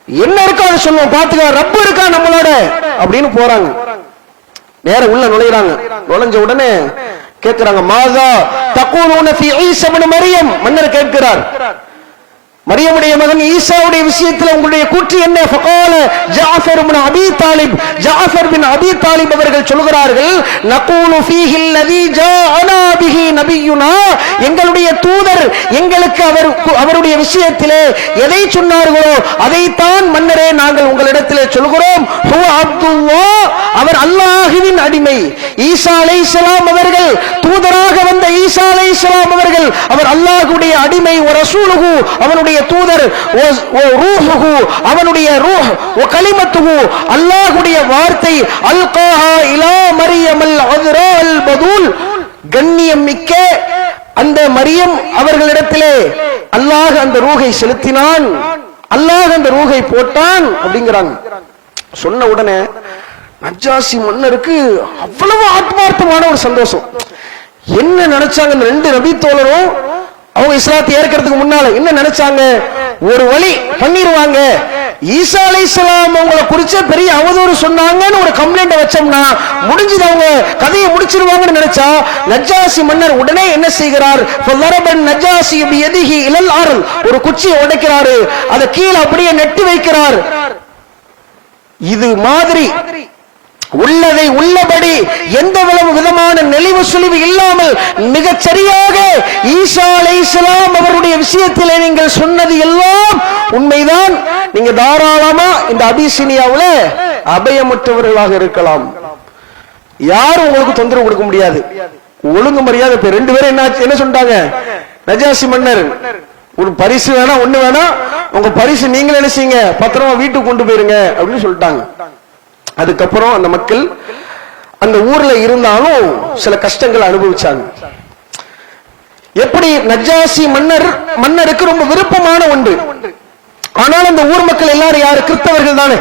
என்ன இருக்கோ அதை சொல்லுவோம், பாத்துக்க ரப்பு இருக்கா நம்மளோட அப்படின்னு போறாங்க. நேர உள்ள நுழைறாங்க. நுழைஞ்ச உடனே கேட்கிறாங்க, மாதா தகூலுன ஃபீ ஈஸா இப்னு மரியம். மன்னர் கேட்கிறார், மரியமுடைய மகன் ஈசாவுடைய விஷயத்தில் உங்களுடைய கூற்று என்ன? ஃபகால ஜாஃபர் பின் அபி தாலிப். ஜாஃபர் பின் அபி தாலிப் அவர்கள் சொல்கிறார்கள், நகூலு ஃபீஹி அல்லதி ஜாஅனா பிஹி நபியுனா. எங்களுடைய தூதர் எங்களுக்கு அவருடைய விஷயத்திலே எதை சொன்னார்களோ அதைத்தான் மன்னரே நாங்கள் உங்களிடத்திலே சொல்கிறோம். ஹுவ அப்துல்லாஹ், அவர் அல்லாஹ்வின் அடிமை. ஈசா அலைஹிஸ்ஸலாம் அவர்கள் தூதராக வந்த ஈசா அலைஹிஸ்ஸலாம் அவர்கள் அவர் அல்லாஹ்வுடைய அடிமை. வ ரசூலுஹு, அவனுடைய தூதர். ரூஹுஹு, அவனுடைய ரூஹ். வ கலிமத்துஹு, அல்லாஹ்வுடைய வார்த்தை. அல்காஹா இலா மரியமல் அஸ்ரா அல் பதூல். கண்ணியம் மிக்க அந்த மரியம் அவர்களிடத்திலே அல்லாஹ் அந்த ரூஹை செலுத்தினான், அல்லாஹ் அந்த ரூஹை போட்டான் அப்படிங்கிறாங்க. சொன்ன உடனே நஜ்ஜாசி மன்னருக்கு அவ்வளவு ஆத்மார்த்தமான ஒரு சந்தோஷம். என்ன நினைச்சாங்க இந்த ரெண்டு நபி தோழரும் அவங்க இஸ்லாத்தை ஏற்கிறதுக்கு முன்னால என்ன நினைச்சாங்க, ஒரு வழி பண்ணிடுவாங்க, ஈசா அலைஹிஸ்ஸலாம் அவங்களை குறிச்ச பெரிய அவதூறு சொன்னாங்கன்னு ஒரு கம்ப்ளைண்ட் வச்சோம்னா முடிஞ்சது, அவங்க கதையை முடிச்சிருவாங்கன்னு நினைச்சா நஜ்ஜாசி மன்னர் உடனே என்ன செய்கிறார், நஜ்ஜாசி பியதிஹி இலல் அர்ல், ஒரு குச்சியை உடைக்கிறாரு, அதை கீழே அப்படியே நெட்டி வைக்கிறார். இது மாதிரி உள்ளதை உள்ளபடி எந்த விதமான நெளிவு சுழிவு இல்லாமல் மிகச் சரியாக ஈசா அலைஹிஸ்ஸலாம் அவருடைய விஷயத்திலே நீங்கள் சொன்னது எல்லாம் உண்மைதான். நீங்க தாராளமா இந்த அபிசீனியாவுல அபயமற்றவர்களாக இருக்கலாம், யாரும் உங்களுக்கு தொந்தரவு கொடுக்க முடியாது, ஒழுங்கு மரியாதை. இப்ப ரெண்டு பேரும் என்ன சொன்னாங்க, நஜாசி மன்னர் ஒரு பரிசு வேணா ஒண்ணு வேணா, உங்க பரிசு நீங்களே என்ன செய்யுங்க, பத்திரமா வீட்டுக்கு கொண்டு போயிருங்க அப்படின்னு சொல்லிட்டாங்க. அதுக்கப்புறம் அந்த மக்கள் அந்த ஊர்ல இருந்தாலும் சில கஷ்டங்கள் அனுபவிச்சாங்க. எப்படி நஜ்ஜாசி மன்னருக்கு ரொம்ப விருப்பமான ஒன்று, ஆனால் அந்த ஊர் மக்கள் எல்லாரும் யாரு, கிறிஸ்தவர்கள் தானே.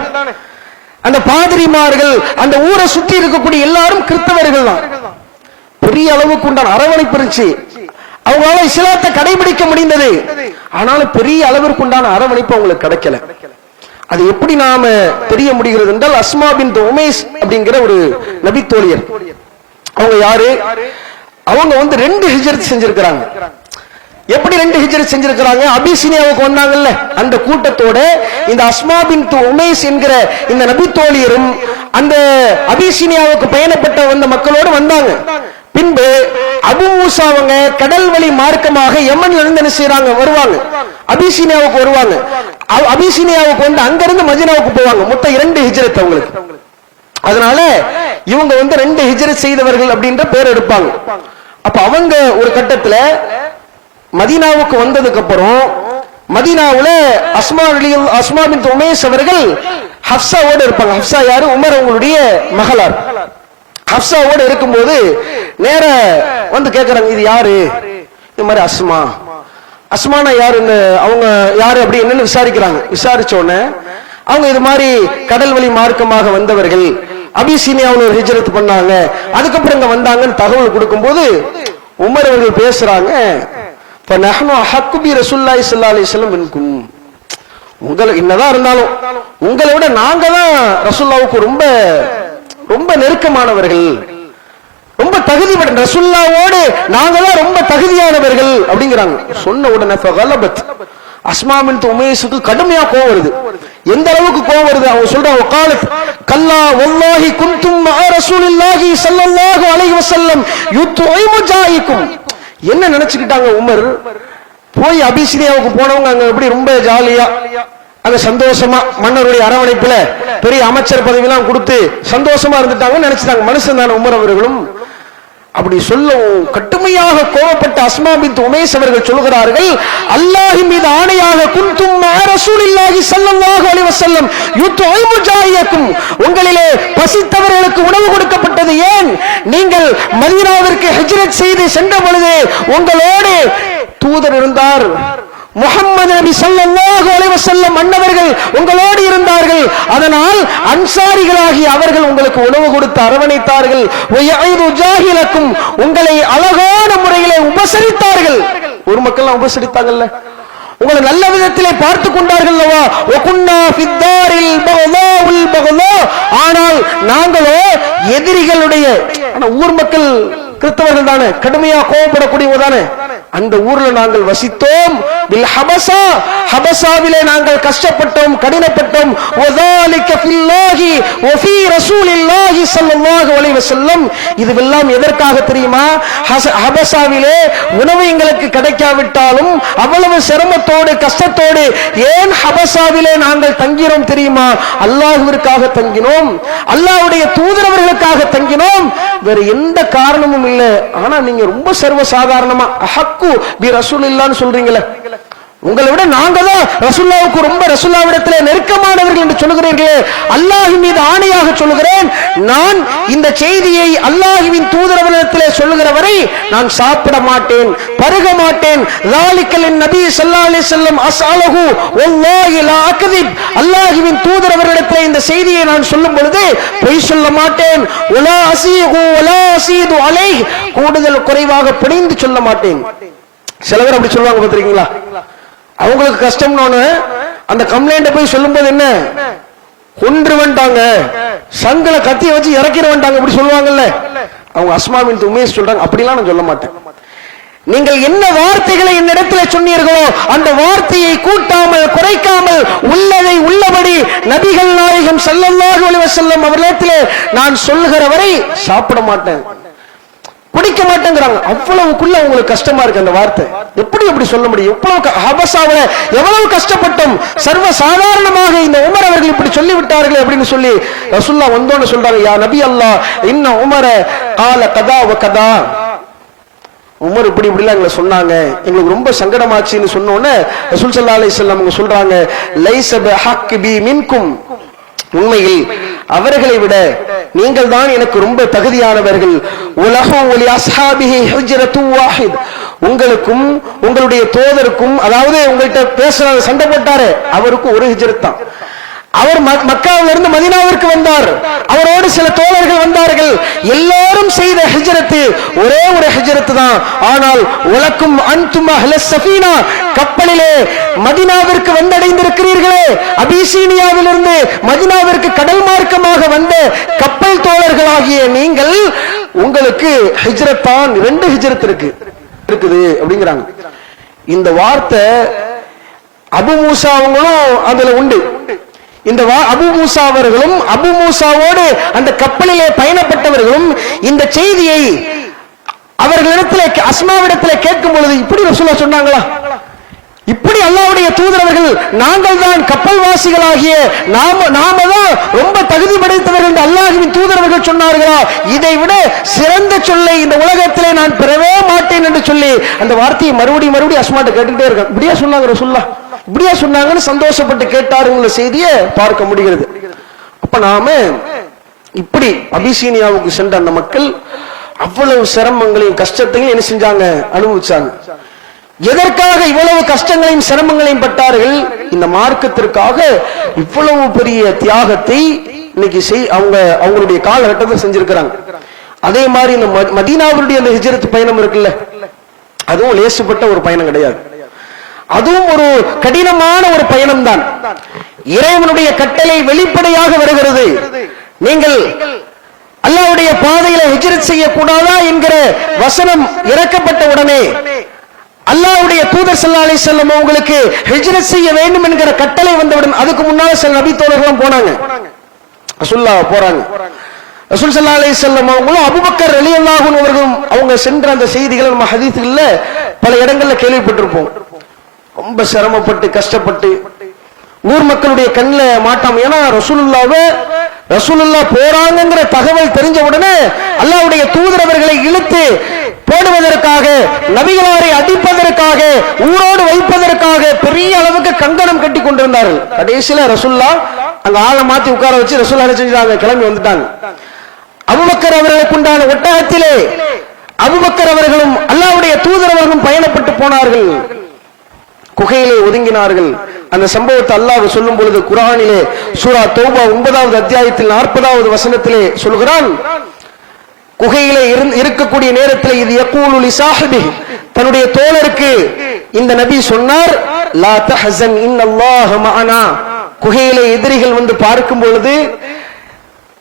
அந்த பாதிரிமார்கள் அந்த ஊரை சுற்றி இருக்கக்கூடிய எல்லாரும் கிறிஸ்தவர்கள் தான். பெரிய அளவுக்கு உண்டான அரவணைப்பு இருந்துச்சு, அவங்களால இஸ்லாத்தை கடைபிடிக்க முடிந்தது. ஆனாலும் பெரிய அளவிற்கு உண்டான அரவணைப்பு அவங்களுக்கு கிடைக்கல. அது எப்படி நாம தெரிய முடிகிறது என்றால், அஸ்மா பின்த் உமைஸ் அப்படிங்கிற ஒரு நபி தோழியர். அவங்க யாரு, அவங்க 2 ஹிஜ்ரத் செஞ்சிருக்கிறாங்க. எப்படி 2 ஹிஜ்ரத் செஞ்சிருக்கிறாங்க, அபிசீனியாவுக்கு வந்தாங்கல்ல அந்த கூட்டத்தோட இந்த அஸ்மா பின்த் உமைஸ் என்கிற இந்த நபி தோழியரும் அந்த அபிசீனியாவுக்கு பயணப்பட்ட வந்த மக்களோடு வந்தாங்க. பின்பு அபு மூசா அவங்க கடல் வழி மார்க்கமாக யமன்ல இருந்து என்ன செய்யறாங்க, வருவாங்க, அபிசீனியாவுக்கு வருவாங்க. அபிசீனியாவுக்கு வந்து அங்கிருந்து மதீனாவுக்கு போவாங்க. மொத்தம் 2 ஹிஜ்ரத் அவங்களுக்கு. அதனால இவங்க 2 ஹிஜ்ரத் செய்தவர்கள் அப்படின்ற பேர் எடுப்பாங்க. அப்ப அவங்க ஒரு கட்டத்துல மதீனாவுக்கு வந்ததுக்கு அப்புறம் மதீனாவுல அஸ்மா பின்த் உமைஸ் அவர்கள் ஹப்சாவோடு இருப்பாங்க. ஹப்சா யாரு, உமர் அவங்களுடைய மகளார். ஹப்சாவோடு இருக்கும்போது நேர வந்து கேட்கறாங்க, இது யாரு, இது மாதிரி அஸ்மானா யாரு, அவங்க யாரு அப்படி என்னன்னு விசாரிக்கிறாங்க. விசாரிச்ச உடனே அவங்க இது மாதிரி கடல் வழி மார்க்கமாக வந்தவர்கள், அபிசீனியாவில் ஒரு ஹிஜ்ரத் பண்ணாங்க, அதுக்கப்புறம் இங்க வந்தாங்கன்னு தகவல் கொடுக்கும் போது உமர் அவர்கள் பேசுறாங்க, உங்களை என்னதான் இருந்தாலும் உங்களை விட நாங்க தான் ரசூலுல்லாவுக்கு ரொம்ப ரொம்ப நெருக்கமானவர்கள், ரொம்ப தகுதி, ரசூலுல்லாவோடு நாங்க தான் ரொம்ப தகுதியானவர்கள் அப்படிங்கிறாங்க. சொன்ன உடனே அஸ்மா பின்த் உமைஸுக்கு கடுமையா கோவம் வருது. எந்த அளவுக்கு கோவம் வருது, அவங்க சொல்றாங்க, வகாலத் கல்லா வல்லாஹி குன்தும் மஅ ரசூலில்லாஹி ஸல்லல்லாஹு அலைஹி வஸல்லம் யுத்இமு ஜாயிக்கும். என்ன நினைச்சுக்கிட்டாங்க உமர், போய் அபிசீனியாவுக்கு போனவங்க அங்க எப்படி ரொம்ப ஜாலியா அங்க சந்தோஷமா மன்னருடைய அரவணைப்புல பெரிய அமைச்சர் பதவி எல்லாம் கொடுத்து சந்தோஷமா இருந்துட்டாங்கன்னு நினைச்சிட்டாங்க. மனுஷன் தானே உமர் அவர்களும். அப்படி சொல்லவும் கடுமையாக கோபப்பட்ட அஸ்மா பின்த் உமைஸ் அவர்கள் சொல்கிறார்கள், அல்லாஹ்வின் மீது ஆணையாக குன்தும் மா ரசூலில்லாஹி ஸல்லல்லாஹு அலைஹி வஸல்லம் யுத்இமு ஜாயியக்கும், உங்களிலே பசித்தவர்களுக்கு உணவு கொடுக்கப்பட்டது ஏன்? நீங்கள் மதீனாவிற்கு ஹிஜ்ரத் செய்து சென்ற பொழுது உங்களோடு தூதர் இருந்தார், முஹம்மது நபி ஸல்லல்லாஹு அலைஹி வஸல்லம் அன்னவர்கள் உங்களோடு இருந்தார்கள், அதனால் அன்சாரிகளாகி அவர்கள் உங்களுக்கு உணவு கொடுத்து அரவணைத்தார்கள். வயது ஜாஹிலக்கும், உங்களை அழகான முறையிலே உபசரித்தார்கள். ஒரு மக்கள் உபசரித்தாங்கல்ல, உங்களை நல்ல விதத்திலே பார்த்து கொண்டார்கள். ஆனால் நாங்களோ எதிரிகளுடைய, ஊர் மக்கள் கிறிஸ்தவர்கள் தானே, கடுமையா கோபப்படக்கூடியவங்க தானே, அந்த ஊர்ல நாங்கள் வசித்தோம். பில் ஹபஸா, ஹபஸாவிலே நாங்கள் கஷ்டப்பட்டோம், கடினப்பட்டோம். வஸாலிக ஃபில்லாஹி வ ஃபீ ரசூலில்லாஹி ஸல்லல்லாஹு அலைஹி வஸல்லம். இதுவெல்லாம் எதற்காக தெரியுமா? ஹபஸாவிலே உணவு எங்களுக்கு கிடைக்காவிட்டாலும் அவ்வளவு சிரமத்தோடு கஷ்டத்தோடு ஏன் ஹபஸாவிலே நாங்கள் தங்கினோம் தெரியுமா? அல்லாஹ்விற்காக தங்கினோம், அல்லாஹ்வுடைய தூதரவர்களுக்காக தங்கினோம், வேற எந்த காரணமும் இல்லை. ஆனா நீங்க ரொம்ப சர்வ சாதாரணமா அஹக்கு பி ரசூலில்லாஹ்னு சொல்றீங்களே, உங்களை விட நாங்க தான் ரசூலுல்லாஹ்வுக்கு ரொம்ப ரசூலுல்லாஹ்விடத்திலே நெருக்கமானவர்கள் என்று சொல்கிறீர்களே, அல்லாஹ்வின் மீது ஆணையாக சொல்கிறேன், நான் இந்த செய்தியை அல்லாஹ்வின் தூதரவரிடத்திலே சொல்லுகிற வரை நான் சாப்பிட மாட்டேன், பருக மாட்டேன். ஸாலிகல் நபி ஸல்லல்லாஹு அலைஹி வஸல்லம் அஸ்அலஹு வல்லாஹி லா அக்திப், அல்லாஹ்வின் தூதரவரிடத்திலே இந்த செய்தியை நான் சொல்லும் பொழுது பொய் சொல்ல மாட்டேன். வலா அஸீகு வலா அஸீது அலைஹி, கூடுதல் குறைவாக பிணைந்து சொல்ல மாட்டேன். சில பேர் அப்படி சொல்லுவாங்க பாத்தீங்களா, அவங்களுக்கு கஷ்டம்னு அந்த கம்ப்ளைண்ட் போய் சொல்லும் போது என்ன கொன்று வந்துட்டாங்க, சங்கல கத்திய வச்சு இறக்கிற வந்துட்டாங்க அப்படி சொல்லுவாங்கல்ல, அவங்க அஸ்மா பின்த் உமைஸ் சொல்றாங்க, அப்படிலாம் நான் சொல்ல மாட்டேன். நீங்கள் என்ன வார்த்தைகளை என்னிடத்தில் சொன்னீர்களோ அந்த வார்த்தையை கூட்டாமல் குறைக்காமல் உள்ளதை உள்ளபடி நபிகள் நாயகம் ஸல்லல்லாஹு அலைஹி வஸல்லம் அவர்களிடத்திலே நான் சொல்லுகிற வரை சாப்பிட மாட்டேன், குடிக்க மாட்டேங்கிறாங்க. அவ்வளவுக்குள்ள உங்களுக்கு கஷ்டமா இருக்கு அந்த வார்த்தை, எப்படி எப்படி சொல்ல முடியும்? ஹபஸாவில எவ்வளவு கஷ்டப்பட்டோம், சர்வ சாதாரணமாக இந்த உமர் அவர்கள் இப்படி சொல்லி விட்டார்கள் அப்படின்னு சொல்லி ரசூலுல்லாஹ் வந்தோன்னு சொல்றாங்க, யா நபி அல்லாஹ் இன்ன உமர கால கதா வ கதா, உமர் இப்படி இப்படிலாம் எங்களை சொன்னாங்க, எங்களுக்கு ரொம்ப சங்கடமாச்சுன்னு சொன்னோன்னே ரசூல் ஸல்லல்லாஹு அலைஹி வஸல்லம் அவங்க சொல்றாங்க, லைஸ பிஹக் பி மின்கும், உண்மையில் அவர்களை விட நீங்கள் தான் எனக்கு ரொம்ப தகுதியானவர்கள். உலஹு வலி அஸ்ஹாபிஹி ஹுஜ்ரத்து வாஹித், உங்களுக்கும் உங்களுடைய தோதருக்கும், அதாவது உங்கள்கிட்ட பேசுற சண்டை போட்டாரு அவருக்கும் ஒரு ஹிஜ்ரத் தான். அவர் மக்காவிலிருந்து மதீனாவிற்கு வந்தார், அவரோடு சில தோழர்கள் வந்தார்கள், எல்லாரும் செய்த ஹிஜ்ரத் ஒரே ஒரு ஹிஜ்ரத் தான். ஆனால் உலக்கும் அன்தும் அஹ்லஸ் ஸஃபீனா, கப்பலிலே மதீனாவிற்கு வந்தடைந்திருக்கிறீர்களே, அபிசீனியாவிலிருந்து மதீனாவிற்கு கடல் மார்க்கமாக வந்த கப்பல் தோழர்களாகிய நீங்கள், உங்களுக்கு ஹிஜ்ரத் தான், 2 ஹிஜ்ரத் இருக்குது அப்படிங்கிறாங்க. இந்த வார்த்தை அபு மூசா அவங்களும் அதுல உண்டு. இந்த அபு மூசா அவர்களும் அபு மூசாவோடு அந்த கப்பலிலே பயணப்பட்டவர்களும் இந்த செய்தியை அவர்களிடத்திலே அஸ்மாவிடத்திலே கேட்கும் பொழுது இப்படி ரசூலுல்லாஹ் சொன்னாங்களா, இப்படி அல்லாஹ்வுடைய தூதரவர்கள் நாங்கள் தான் கப்பல் வாசிகளாகிய நாம தான் ரொம்ப தகுதி படைத்தவர்கள் என்று அல்லாஹ்வின் தூதரவர்கள் சொன்னார்களா, இதை விட சிறந்த சொல்லை இந்த உலகத்திலே நான் பெறவே மாட்டேன் என்று சொல்லி அந்த வார்த்தையை மறுபடியும் அஸ்மாட்ட கேட்டுக்கிட்டே இருக்காங்க. இப்படியா சொன்னாங்க ரசூலுல்லாஹ், இப்படியா சொன்னாங்கன்னு சந்தோஷப்பட்டு கேட்டாருங்கிற செய்தியை பார்க்க முடிகிறது. அப்ப நாம இப்படி அபிசீனியாவுக்கு சென்ற அந்த மக்கள் அவ்வளவு சிரமங்களையும் கஷ்டத்தையும் என்ன செஞ்சாங்க, அனுபவிச்சாங்க. எதற்காக இவ்வளவு கஷ்டங்களையும் சிரமங்களையும் பட்டார்கள்? இந்த மார்க்கத்திற்காக இவ்வளவு பெரிய தியாகத்தை இன்னைக்கு அவங்களுடைய காலகட்டத்தில் செஞ்சிருக்கிறாங்க. அதே மாதிரி இந்த மதீனாவுடைய அந்த ஹிஜ்ரத் பயணம் இருக்குல்ல, அதுவும் லேசுப்பட்ட ஒரு பயணம் கிடையாது, அதுவும் ஒரு கடினமான ஒரு பயணம் தான். இறைவனுடைய கட்டளை வெளிப்படையாக வருகிறது, நீங்கள் அல்லாஹ்வுடைய பாதையில ஹிஜ்ரத் செய்யக்கூடாதா என்கிற வசனம் இறக்கப்பட்ட உடனே அல்லாஹ்வுடைய தூதர் ஸல்லல்லாஹு அலைஹி வஸல்லம் உங்களுக்கு ஹிஜ்ரத் செய்ய வேண்டும் என்கிற கட்டளை வந்தவுடன் அதுக்கு முன்னால சில நபி தோழர்களும் போனாங்க, ரசூலுல்லாஹ் போறாங்க. ரசூல் ஸல்லல்லாஹு அலைஹி வஸல்லம் அவங்களும் அபூபக்கர் ரலியல்லாஹு அன்ஹு அவர்களும் அவங்க சென்ற அந்த செய்திகளை நம்ம ஹதீஸ்கள்ல பல இடங்கள்ல கேள்விப்பட்டிருப்போம். ரொம்ப சிரமப்பட்டு கஷ்டப்பட்டு ஊர் மக்களுடைய கண்ணில் மாட்டாம, ஏன்னா ரசூலுல்லாஹ்வை ரசூலுல்லாஹ் போறாங்கங்கிற தகவல் தெரிஞ்ச உடனே அல்லாஹ்வுடைய தூதர் அவர்களை இழுத்து போடுவதற்காக, நபிகளாரை அடிப்பதற்காக, ஊரோடு வைப்பதற்காக பெரிய அளவுக்கு கங்கணம் கட்டி கொண்டிருந்தார்கள். கடைசியில ரசூலுல்லாஹ் அங்க ஆளை மாத்தி உட்கார வச்சு ரசூலுல்லாஹ் என்ன செஞ்சாங்க, கிளம்பி வந்துட்டாங்க. அபூபக்கர் அவர்களுக்கு உண்டான ஒட்டகத்திலே அபூபக்கர் அவர்களும் அல்லாஹ்வுடைய தூதர் அவர்களும் பயணப்பட்டு போனார்கள். குகையிலே ஒதுங்கினார்கள். அந்த சம்பவத்தை அல்லாஹ் சொல்லும் பொழுது குர்ஆனிலே சூரா தௌபா 9வது அத்தியாயத்தில் 40வது வசனத்திலே சொல்கிறான், குகையிலே இருக்கக்கூடிய நேரத்தில் இது யகூலு லிசாஹிபி, தன்னுடைய தோழருக்கு இந்த நபி சொன்னார், லா தஹஸன் இன்னல்லாஹ மஅனா. குகையிலே எதிரிகள் வந்து பார்க்கும் பொழுது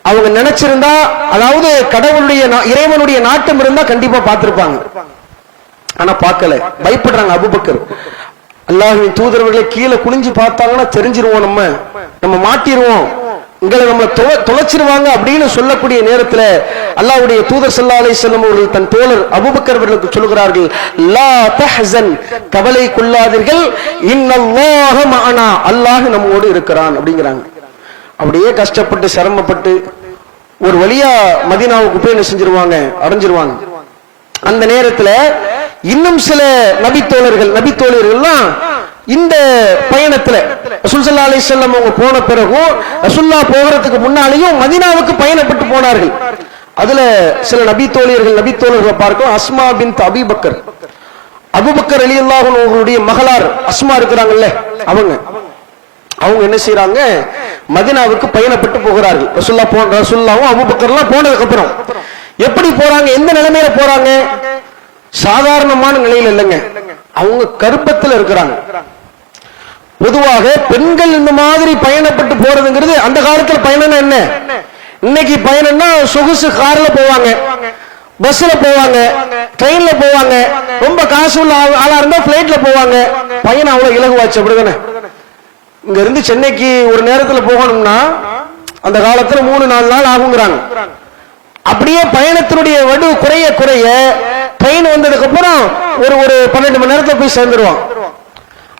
அவங்க நினைச்சிருந்தா, அதாவது கடவுளுடைய இறைவனுடைய நாட்டம் இருந்தா கண்டிப்பா பார்த்திருப்பாங்க. ஆனா பார்க்கல, பயப்படுறாங்க. அபூபக்கர் அல்லாஹ்வின் தூதரவர்களை கீழே குனிஞ்சு பார்த்தாங்கன்னா தெரிஞ்சிருவோம், நம்ம மாட்டிடுவோம், உங்களை நம்ம தொலைச்சிருவாங்க அப்படின்னு சொல்லக்கூடிய நேரத்துல அல்லாஹ்வுடைய தூதர் ஸல்லல்லாஹு அலைஹி வஸல்லம் அவர்கள் தன் தோழர் அபூபக்கர் அவர்களுக்கு சொல்கிறார்கள், லா தஹஸன், கவலை கொள்ளாதீர்கள், இன்னல்லாஹ மஅனா, அல்லாஹ் நம்மோடு இருக்கிறான் அப்படிங்கிறாங்க. அப்படியே கஷ்டப்பட்டு சிரமப்பட்டு ஒரு வழியா மதீனாவுக்கு போய் என்ன செஞ்சிருவாங்க, அடைஞ்சிருவாங்க. அந்த நேரத்துல இன்னும் சில நபித்தோழர்கள்லாம் இந்த பயணத்துல ரசூல் ஸல்லல்லாஹு அலைஹி வஸல்லம் அவங்க போன பிறகும் ரசூலுல்லாஹ் போகிறதுக்கு முன்னாலேயும் மதீனாவுக்கு பயணப்பட்டு போனார்கள். அதுல சில நபித்தோழர்களை பார்க்கிறோம். அஸ்மா பின்த் அபீபக்கர், அபூபக்கர் ரலியல்லாஹு அன்ஹு அவர்களுடைய மகளார் அஸ்மா இருக்கிறாங்கல்ல, அவங்க என்ன செய்யறாங்க, மதீனாவுக்கு பயணப்பட்டு போகிறார்கள். ரசூலுல்லாஹும் அபூபக்கர்லாம் போனதுக்கு அப்புறம் எப்படி போறாங்க, எந்த நிலைமையில போறாங்க, சாதாரணமான நிலையில இல்லைங்க, அவங்க கர்ப்பத்தில் இருக்கிறாங்க. பொதுவாக பெண்கள் இந்த மாதிரி பயணப்பட்டு போறதுங்கிறது அந்த காலத்துல பயணம்னா என்ன, இன்னைக்கு பயணம்னா சொகுசு கார்ல போவாங்க, பஸ்ல போவாங்க, ட்ரெயின்ல போவாங்க, ரொம்ப காசு உள்ள ஆளா இருந்தா பிளைட்ல போவாங்க. பயணம் அவ்வளவு இலகுவாச்சு, அப்படிதானே. இங்க இருந்து சென்னைக்கு ஒரு நேரத்துல போகணும்னா அந்த காலத்துல 3-4 நாள் ஆகுங்கிறாங்க. அப்படியே பயணத்தினுடைய வடு குறைய குறைய ட்ரெயின் வந்ததுக்கு அப்புறம் ஒரு 12 மணி நேரத்துல போய் சேர்ந்துருவான்.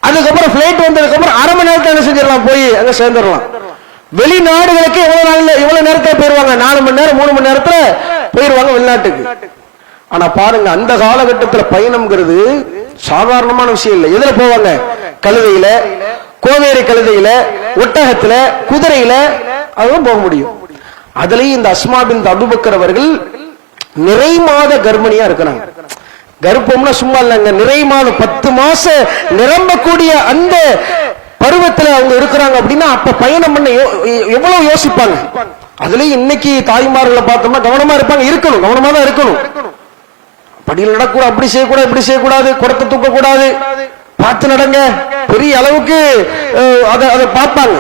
அதுக்கப்புறம் பிளைட் வந்ததுக்கு அப்புறம் அரை மணி நேரத்துல என்ன செஞ்சிடலாம், போய் அங்க சேர்ந்துடலாம். வெளிநாடுகளுக்கு எவ்வளவு நேரத்துல போயிருவாங்க, 4 மணி நேரம் 3 மணி நேரத்துல போயிருவாங்க வெளிநாட்டுக்கு. ஆனா பாருங்க, அந்த காலகட்டத்துல பயணம்ங்கிறது சாதாரணமான விஷயம் இல்லை. எதுல போவாங்க, கழுதையில, கோவேரி கழுதையில, ஒட்டகத்துல, குதிரையில, அதுவும் போக முடியும். அதுலயும் இந்த அஸ்மா பின்த் அபூபக்கர் அவர்கள் நிறை மாத கர்ப்பிணியா இருக்கிறாங்க. கர்ப்பம்னா சும்மா இல்லைங்க, நிறை மாதம் 10 மாசம் நிரம்பக்கூடிய அந்த பருவத்துல அவங்க இருக்கிறாங்க அப்படின்னா அப்ப பயணம் பண்ண எவ்வளவு யோசிப்பாங்க. அதுலயும் இன்னைக்கு தாய்மார்களை பார்த்தோம்னா கவனமா இருப்பாங்க, கவனமா தான் இருக்கணும். படியில் நடக்கூடாது, அப்படி செய்யக்கூடாது, இப்படி செய்யக்கூடாது, குடத்தை தூக்க கூடாது, பார்த்து நடங்க, பெரிய அளவுக்கு அதை பார்ப்பாங்க.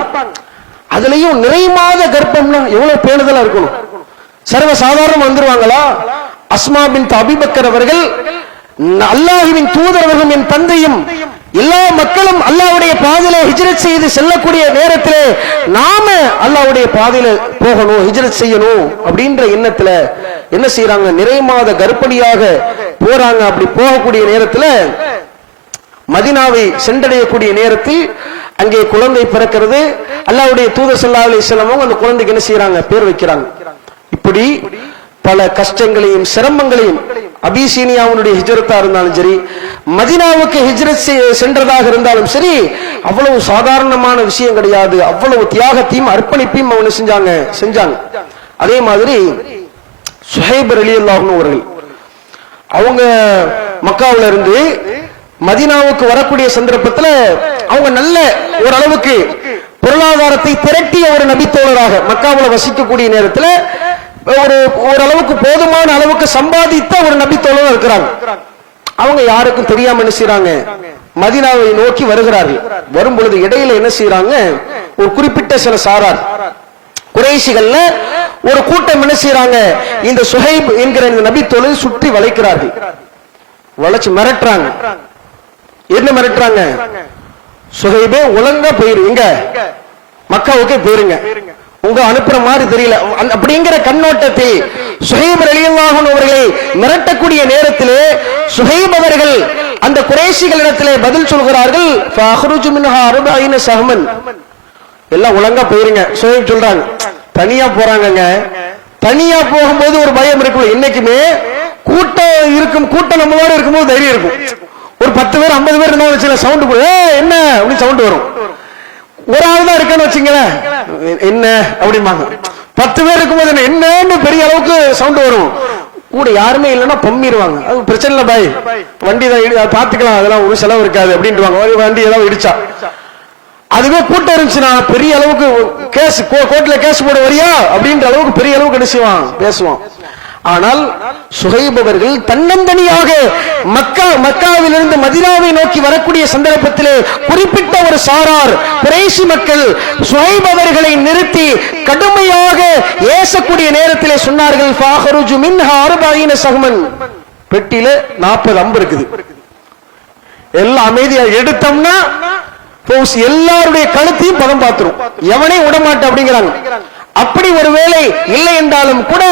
அதுலயும் நிறை மாத கர்ப்பம்னா எவ்வளவு பேணுதலா இருக்கணும். சர்வ சாதாரணம் வந்துருவாங்களா? அஸ்மா பின்த் அபீபக்கர் அவர்கள், அல்லாஹ்வின் தூதரவர்களும் என் தந்தையும் எல்லா மக்களும் அல்லாஹ்வுடைய பாதையில ஹிஜ்ரத் செய்து செல்லக்கூடிய நேரத்திலே நாம அல்லாஹ்வுடைய பாதையில போகணும், ஹிஜ்ரத் செய்யணும் அப்படின்ற எண்ணத்துல என்ன செய்யறாங்க, நிறை மாத கர்ப்பிணியாக போறாங்க. அப்படி போகக்கூடிய நேரத்துல மதீனாவை சென்றடையக்கூடிய நேரத்தில் அங்கே குழந்தை பிறக்கிறது. அல்லாஹ்வுடைய தூதர் ஸல்லல்லாஹு அலைஹி வஸல்லம் அந்த குழந்தைக்கு என்ன செய்யறாங்க, பேர் வைக்கிறாங்க. இப்படி பல கஷ்டங்களையும் சிரமங்களையும் அபிசீனியாவுடைய ஹிஜ்ரத்தா இருந்தாலும் சரி, மதீனாவுக்கு ஹிஜ்ரத் சென்றதாக இருந்தாலும் சரி, அவ்வளவு சாதாரணமான விஷயம் கிடையாது. அவ்வளவு தியாகத்தையும் அர்ப்பணிப்பையும் அவங்க செஞ்சாங்க. அதே மாதிரி சுஹைப் ரலியல்லாஹு அன்ஹு அவர்கள், அவங்க மக்காவுல இருந்து மதீனாவுக்கு வரக்கூடிய சந்தர்ப்பத்துல அவங்க நல்ல ஓரளவுக்கு பொருளாதாரத்தை திரட்டிய ஒரு நபித்தோழராக மக்காவுல வசிக்கக்கூடிய நேரத்துல ஓரளவுக்கு போதுமான அளவுக்கு சம்பாதித்த ஒரு நபித்தோழர் இருக்கிறாங்க. அவங்க யாருக்கும் தெரியாம என்ன செய்யறாங்க, மதீனாவை நோக்கி வருகிறார்கள். வரும் பொழுது இடையில என்ன செய்யறாங்க, ஒரு குறிப்பிட்ட சில சாரார் குறைஷிகள்ல ஒரு கூட்டம் என்ன செய்யறாங்க, இந்த சுஹைப் என்கிற இந்த நபித்தோழரை சுற்றி வளைக்கிறார்கள். வளைச்சு மிரட்டுறாங்க. என்ன மிரட்டுறாங்க, சுஹைபே ஒழுங்கா போயிருங்க, மக்காவுக்கே போயிருங்க, உங்க அனுப்புற மாதிரி தெரியல அப்படிங்கிற கண்ணோட்டத்தை சுஹைப் ரலியல்லாஹு அன்ஹு அவர்களை மிரட்டக்கூடிய நேரத்திலே சுஹைப் அவர்கள் அந்த குறைஷிகளிடத்திலே பதில் சொல்கிறார்கள், ஃபஅஹ்ருஜு மின்ஹா 40 சஹமன், எல்லாம் ஒழுங்கா போயிருங்க. சுஹைப் சொல்றாங்க, தனியா போறாங்க. தனியா போகும்போது ஒரு பயம் இருக்கும். இன்னைக்குமே கூட்டம் நம்மளோட இருக்கும்போது தைரியம் இருக்கும். ஒரு 10 பேர் 50 பேர் இருந்தா வச்சுல சவுண்ட் என்ன அப்படின்னு சவுண்ட் வரும். ஒரு ஆள் தான் இருக்குன்னு வச்சுங்களேன், என்ன அப்படிம்பாங்க. 10 பேர் இருக்கும்போது என்னன்னு பெரிய அளவுக்கு சவுண்ட் வரும். கூட யாருமே இல்லைன்னா பம்மிடுவாங்க. அது பிரச்சனை இல்லை பாய், வண்டி தான் பாத்துக்கலாம், அதெல்லாம் ஒரு செலவு இருக்காது அப்படின்ட்டுவாங்க. வண்டி ஏதாவது இடிச்சா. அதுவே கூட்டம் இருந்துச்சுன்னா பெரிய அளவுக்கு கேஸ், கோர்ட்ல கேஸ் போட வரியா அப்படின்ற அளவுக்கு பெரிய அளவுக்கு என்ன செய்வான், பேசுவான். ஆனால் சுஹைப் அவர்கள் தன்னந்தனியாக மக்காவிலிருந்து மதீனாவை நோக்கி வரக்கூடிய சந்தர்ப்பத்திலே குறிப்பிட்ட ஒரு சாரார் குறைஷி மக்கள் சுஹைப் அவர்களை நிறுத்தி கடுமையாக ஏசக்கூடிய நேரத்திலே சொன்னார்கள், ஃபஹருஜு மின்ஹா 40 சஹ்மன். பெட்டியில 40 அம்பு இருக்குது. எல்லாம் அமைதியா எடுத்தோம்னா எல்லாருடைய கழுத்தையும் பதம் பார்த்துரும், எவனே விடமாட்டேன் அப்படிங்கிறாங்க. அப்படி ஒரு வேளை இல்லை என்றாலும் கூட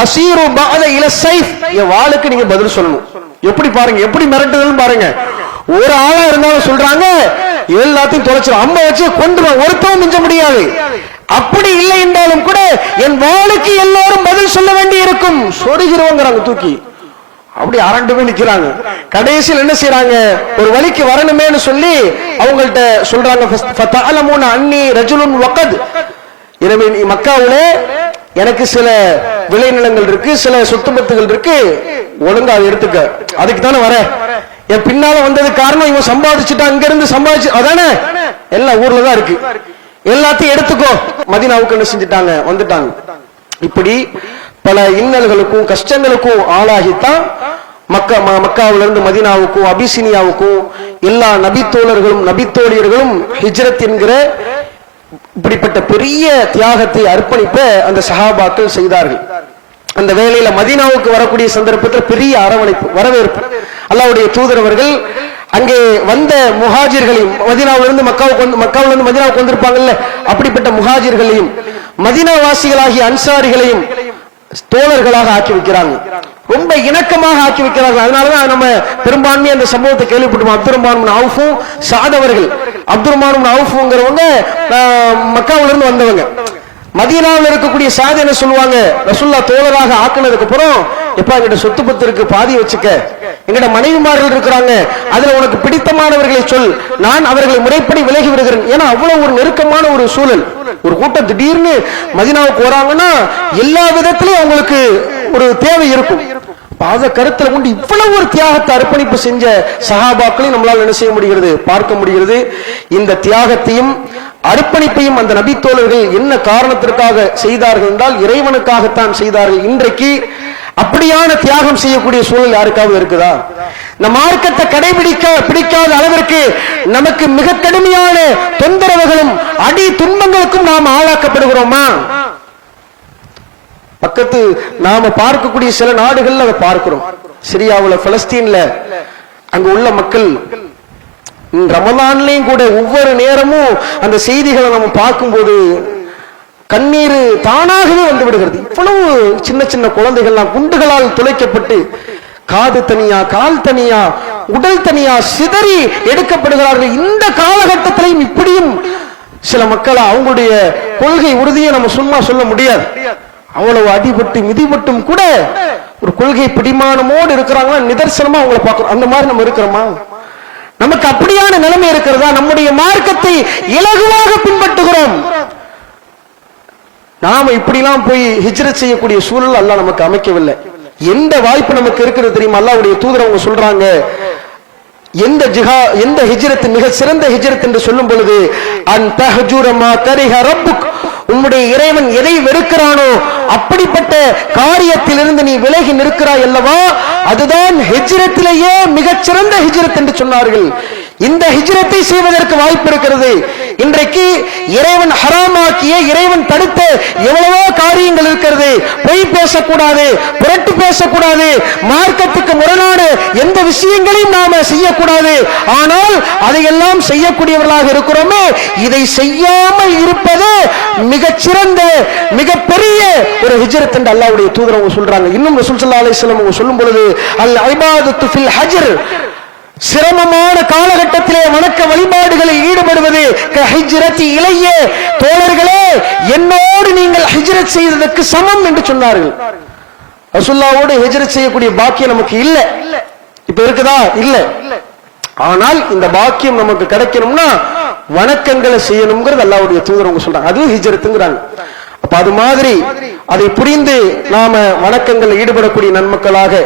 அசீரு பாத இல சைஃப், என் வாளுக்கு நீங்க பதில் சொல்லணும். எப்படி பாருங்க, எப்படி மிரட்டுதல் பாருங்க. ஒரு ஆளா இருந்தாலும் சொல்றாங்க எல்லாத்தையும் தொலைச்சிடும், அம்ப வச்சு கொண்டுருவோம், ஒருத்தவும் மிஞ்ச முடியாது. அப்படி இல்லை என்றாலும் கூட என் வாளுக்கு எல்லாரும் பதில் சொல்ல வேண்டி இருக்கும், சொருகிறோங்கிறாங்க தூக்கி. அப்படி அரண்டு போய் நிக்கிறாங்க. கடைசியில் என்ன செய்யறாங்க, ஒரு வழிக்கு வரணுமேனு சொல்லி அவங்கள்ட்ட சொல்றாங்க, ஃபதஅலமுன அன்னி ரஜுலுன் வகத், எனவே மக்காவிலே எனக்கு சில விளைநிலங்கள் இருக்கு, சில சொத்துபத்துகள் இருக்கு, ஒழுங்கா அதை எடுத்துக்க. அதுக்கு தானே வர, என் பின்னால வந்தது காரணம் இவன் சம்பாதிச்சுட்டா, அங்க இருந்து சம்பாதிச்சு அதானே, எல்லாம் ஊர்ல தான் இருக்கு, எல்லாத்தையும் எடுத்துக்கோ. மதீனாவுக்கு என்ன செஞ்சுட்டாங்க, வந்துட்டாங்க. இப்படி பல இன்னல்களுக்கும் கஷ்டங்களுக்கும் ஆளாகித்தான் மக்காவிலிருந்து மதீனாவுக்கும் அபிசினியாவுக்கும் எல்லா நபித்தோழர்களும் நபித்தோழியர்களும் ஹிஜ்ரத் என்கிற இப்படிப்பட்ட பெரிய தியாகத்தை அர்ப்பணிப்ப அந்த சஹாபாக்கள் செய்தார்கள். அந்த வேளையில மதீனாவுக்கு வரக்கூடிய சந்தர்ப்பத்தில் பெரிய அரவணைப்பு, வரவேற்பு. அல்லாஹ்வுடைய தூதர் அவர்கள் அங்கே வந்த முஹாஜிர்களையும், மதீனாவிலிருந்து மக்காவிலிருந்து மதீனாவுக்கு வந்திருப்பாங்கல்ல, அப்படிப்பட்ட முஹாஜிர்களையும் மதீனாவாசிகளாகிய அன்சாரிகளையும் தோழர்களாக ஆக்கி வைக்கிறாங்க, ரொம்ப இணக்கமாக ஆக்கி வைக்கிறார்கள். அதனாலதான் நம்ம பெரும்பான்மையை அந்த சம்பவத்தை கேள்விப்பட்டோம். அப்துர்ரஹ்மான் அவுஃபும் சாத் அவர்கள், அப்துர்ரஹ்மான் அவுஃபுங்கிறவங்க மக்காவில இருந்து வந்தவங்க. மதீனாவில் இருக்கக்கூடிய சாத் என்ன சொல்லுவாங்க, ரசூலுல்லாஹ் தோழராக ஆக்குனதுக்கு அப்புறம், எப்ப எங்கிட்ட சொத்து பத்து இருக்கு, பாதி வச்சுக்க, எங்கிட்ட மனைவிமார்கள் இருக்கிறாங்க, அதுல உனக்கு பிடித்தமானவர்களை சொல், நான் அவர்களை முறைப்படி விலகி விடுகிறேன். ஏன்னா அவ்வளவு ஒரு நெருக்கமான ஒரு சூழல். ஒரு கூட்டம் திடீர்னு மதீனாவுக்கு வராங்கன்னா எல்லா விதத்திலையும் அவங்களுக்கு ஒரு தேவை இருக்கும். அத கருத்துல கொண்டு இவ்வளவு ஒரு தியாகத்தை அர்ப்பணிப்பு செஞ்ச சஹாபாக்களையும் நம்மளால் என்ன செய்ய முடிகிறது, பார்க்க முடிகிறது. இந்த தியாகத்தையும் அர்ப்பணிப்பையும் அந்த நபித்தோழர்கள் என்ன காரணத்திற்காக செய்தார்கள் என்றால் இறைவனுக்காகத்தான் செய்தார்கள். இன்றைக்கு அப்படியான தியாகம் செய்யக்கூடிய சூழல் யாருக்காவது இருக்குதா? இந்த மார்க்கத்தை பிடிக்காத அளவிற்கு நமக்கு மிக கடுமையான தொந்தரவுகளும் அடி துன்பங்களுக்கும் நாம் ஆளாக்கப்படுகிறோமா? பக்கத்து நாம பார்க்கக்கூடிய சில நாடுகள்ல அதை பார்க்கிறோம். சிரியாவுல, பலஸ்தீன்ல அங்க உள்ள மக்கள் ரமலான்லயும் கூட ஒவ்வொரு நேரமும் அந்த செய்திகளை நம்ம பார்க்கும்போது கண்ணீர் தானாகவே வந்து விடுகிறது. இவ்வளவு சின்ன சின்ன குழந்தைகள்லாம் குண்டுகளால் துளைக்கப்பட்டு காது தனியா, கால் தனியா, உடல் தனியா சிதறி எடுக்கப்படுகிறார்கள். இந்த காலகட்டத்திலையும் இப்படியும் சில மக்கள் அவங்களுடைய கொள்கை உறுதியை நம்ம சும்மா சொல்ல முடியாது. அவ்வளவு அடிபட்டு மிதிபட்டும் கூட ஒரு கொள்கை பிடிமானமோடு இருக்கிறாங்கன்னா நிதர்சனமா அவங்களை பார்க்கிறோம். அந்த மாதிரி நம்ம இருக்கிறோமா? நமக்கு அப்படியான நிலைமை இருக்கிறதா? நம்முடைய மார்க்கத்தை இலகுவாக பின்பற்றுகிறோம். நாம இப்படிலாம் போய் ஹிஜ்ரத் செய்யக்கூடிய சூழல் அல்லாஹ் நமக்கு அமைக்கவில்லை. எந்த வாய்ப்பு நமக்கு இருக்கிறது தெரியுமா? அல்லாஹ்வுடைய தூதர் அவங்க சொல்றாங்க, எந்த ஹிஜ்ரத் மிக சிறந்த ஹிஜ்ரத் என்று சொல்லும் பொழுது, அன் தஹஜுர மா கரிஹ ரப்புக், உம்முடைய இறைவன் எதை வெறுக்கிறானோ அப்படிப்பட்ட காரியத்திலிருந்து நீ விலகி நிற்கிறாய் அல்லவா, அதுதான் ஹிஜ்ரத்திலேயே மிகச்சிறந்த ஹிஜ்ரத் என்று சொன்னார்கள். இந்த ஹிஜ்ரத்தை செய்வதற்கு வாய்ப்பு இருக்கிறது. இன்றைக்கு இறைவன் ஹராமாக்கிய, இறைவன் தடுத்த எவ்வளவோ காரியங்கள் இருக்கிறது. பொய் பேசக்கூடாது, புரட்டு பேசக்கூடாது, மார்க்கத்துக்கு முரணான எந்த விஷயங்களையும் நாம செய்யக்கூடாது. ஆனால் அதையெல்லாம் செய்யக்கூடியவர்களாக இருக்கிறோமே, இதை செய்யாமல் இருப்பது மிகச்சிறந்த மிகப்பெரிய ஒரு ஹிஜ்ரத் என்று அல்லாஹ்வுடைய தூதர் அவங்க சொல்றாங்க. இன்னும் ரசூல் ஸல்லல்லாஹு அலைஹி வஸல்லம் அவங்க சொல்லும் பொழுது, அல் இபாதத்து ஃபில் ஹஜ்ர், சிரமமான காலகட்டத்திலே வணக்க வழிபாடுகளில் ஈடுபடுவது இளைய தோழர்களே, என்னோடு நீங்கள் ஹிஜ்ரத் செய்ததற்கு சமம் என்று சொன்னார்கள். ரசூலுல்லாஹ்வோடு ஹிஜ்ரத் செய்யக்கூடிய பாக்கியம் நமக்கு இல்ல, இப்ப இருக்குதா? இல்ல. ஆனால் இந்த பாக்கியம் நமக்கு கிடைக்கணும்னா வணக்கங்களை செய்யணுங்கிறது அல்லாஹ்வுடைய தூதர் அவங்க சொல்றாங்க. அதுவும் ஹிஜ்ரத்துங்கிறாங்க. அப்ப அது மாதிரி அதை புரிந்து நாம வணக்கங்களில் ஈடுபடக்கூடிய நன்மக்களாக,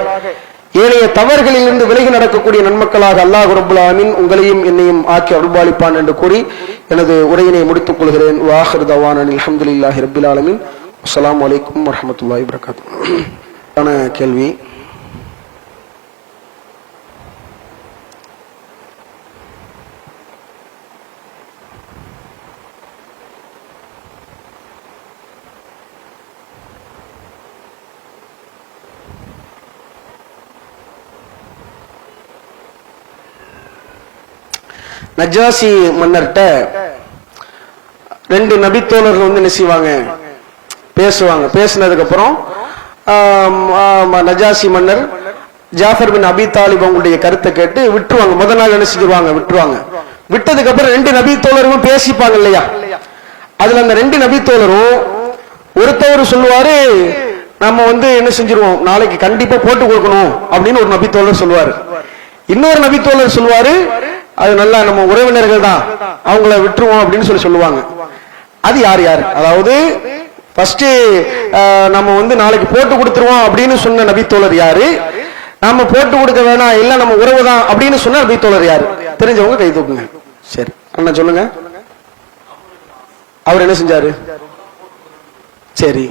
ஏனைய தவறுகளில் இருந்து விலகி நடக்கக்கூடிய நன்மக்களாக அல்லாஹ் ரப்பல் ஆலமீன் உங்களையும் என்னையும் ஆக்கி அருள்பாலிப்பான் என்று கூறி எனது உரையினை முடித்துக் கொள்கிறேன். வாஹிரு தவானா அல்ஹம்துலில்லாஹி ரப்பில் ஆலமீன். அஸ்ஸலாமு அலைக்கும் வரஹ்மத்துல்லாஹி வபரகாத்துஹு. கேள்வி, நஜாசி மன்னர்கிட்ட ரெண்டு நபித்தோழர்கள் வந்து நெசிவாங்க, பேசுவாங்க. பேசினதுக்கு அப்புறம் நஜாசி மன்னர் ஜாஃபர் பின் அபி தாலிப் அவங்களுடைய கருத்தை கேட்டு விட்டுருவாங்க. முதல் நாள் என்ன செஞ்சிருவாங்க? விட்டுருவாங்க. விட்டதுக்கு அப்புறம் ரெண்டு நபித்தோழரும் பேசிப்பாங்க இல்லையா? அதுல அந்த ரெண்டு நபித்தோழரும் ஒருத்தவர் சொல்லுவாரு, நம்ம வந்து என்ன செஞ்சிருவோம், நாளைக்கு கண்டிப்பா போட்டு கொடுக்கணும் அப்படின்னு ஒரு நபித்தோழர் சொல்லுவாரு. இன்னொரு நபித்தோழர் சொல்லுவாரு, அது நல்லா நம்ம உறவினர்கள் தான், அவங்கள விட்டுருவோம் அப்படின்னு சொல்லுவாங்க. அது யார் யார்? அதாவது ஃபர்ஸ்ட் நம்ம வந்து நாளைக்கு போட்டு கொடுத்துருவோம் அப்படின்னு சொன்ன நபித்தோழர் யாரு? நாம போட்டு கொடுக்க வேணாம், இல்ல நம்ம உறவு தான் அப்படின்னு சொன்ன நபித்தோழர் யாரு? தெரிஞ்சவங்க கை தூக்குங்க. சரி அண்ணா சொல்லுங்க. அவர் என்ன செஞ்சாரு? சரி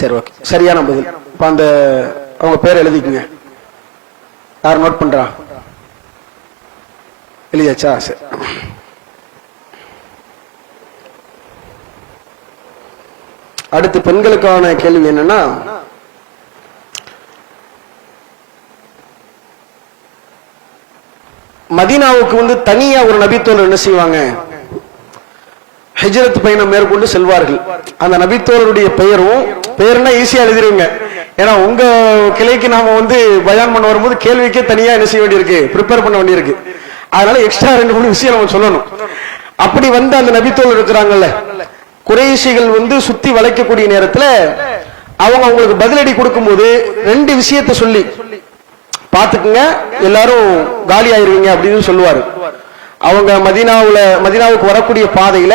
சரி ஓகே, சரியான பதில். இப்ப அந்த அவங்க பேர் எழுதிக்குங்க. யார் நோட் பண்றா? எழுதியாச்சா? சரி. அடுத்து பெண்களுக்கான கேள்வி என்னன்னா, மதீனாவுக்கு வந்து தனியா ஒரு நபித்தோழர் என்ன செய்வாங்க, ஹிஜ்ரத் பயணம் மேற்கொண்டு செல்வார்கள். அந்த நபித்தோழருடைய பெயரும், பெயர்னா ஈஸியா எழுதிருங்க, ஏன்னா உங்க கிளைக்கு நாம வந்து பயான் பண்ண வரும்போது கேள்விக்கே தனியா என்ன செய்ய வேண்டியிருக்கு, ப்ரிப்பேர் பண்ண வேண்டியிருக்கு. அதனால எக்ஸ்ட்ரா 2-3 விஷயம் நம்ம சொல்லணும். அப்படி வந்து அந்த நபித்தோழர் இருக்கிறாங்கல்ல, குறைஷிகள் வந்து சுத்தி வளைக்கக்கூடிய நேரத்துல அவங்க அவங்களுக்கு பதிலடி கொடுக்கும் போது 2 விஷயத்தை சொல்லி பாத்துக்குங்க, எல்லாரும் காலி ஆயிருவீங்க அப்படின்னு சொல்லுவாரு. அவங்க மதீனாவுக்கு வரக்கூடிய பாதையில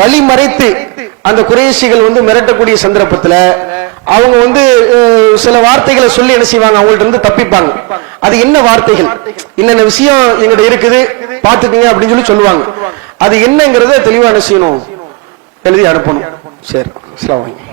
வழி மறைத்து அந்த குறைஷிகள் வந்து மிரட்டக்கூடிய சந்தர்ப்பத்துல அவங்க வந்து சில வார்த்தைகளை சொல்லி என்ன செய்வாங்க, அவங்கள்ட்ட இருந்து தப்பிப்பாங்க. அது என்ன வார்த்தைகள், என்னென்ன விஷயம் எங்கிட்ட இருக்குது பாத்துக்குங்க அப்படின்னு சொல்லி சொல்லுவாங்க. அது என்னங்கிறத தெளிவா என்ன செய்யணும், எழுதி அனுப்பணும். சரி, அஸ்ஸலாமு அலைக்கும்.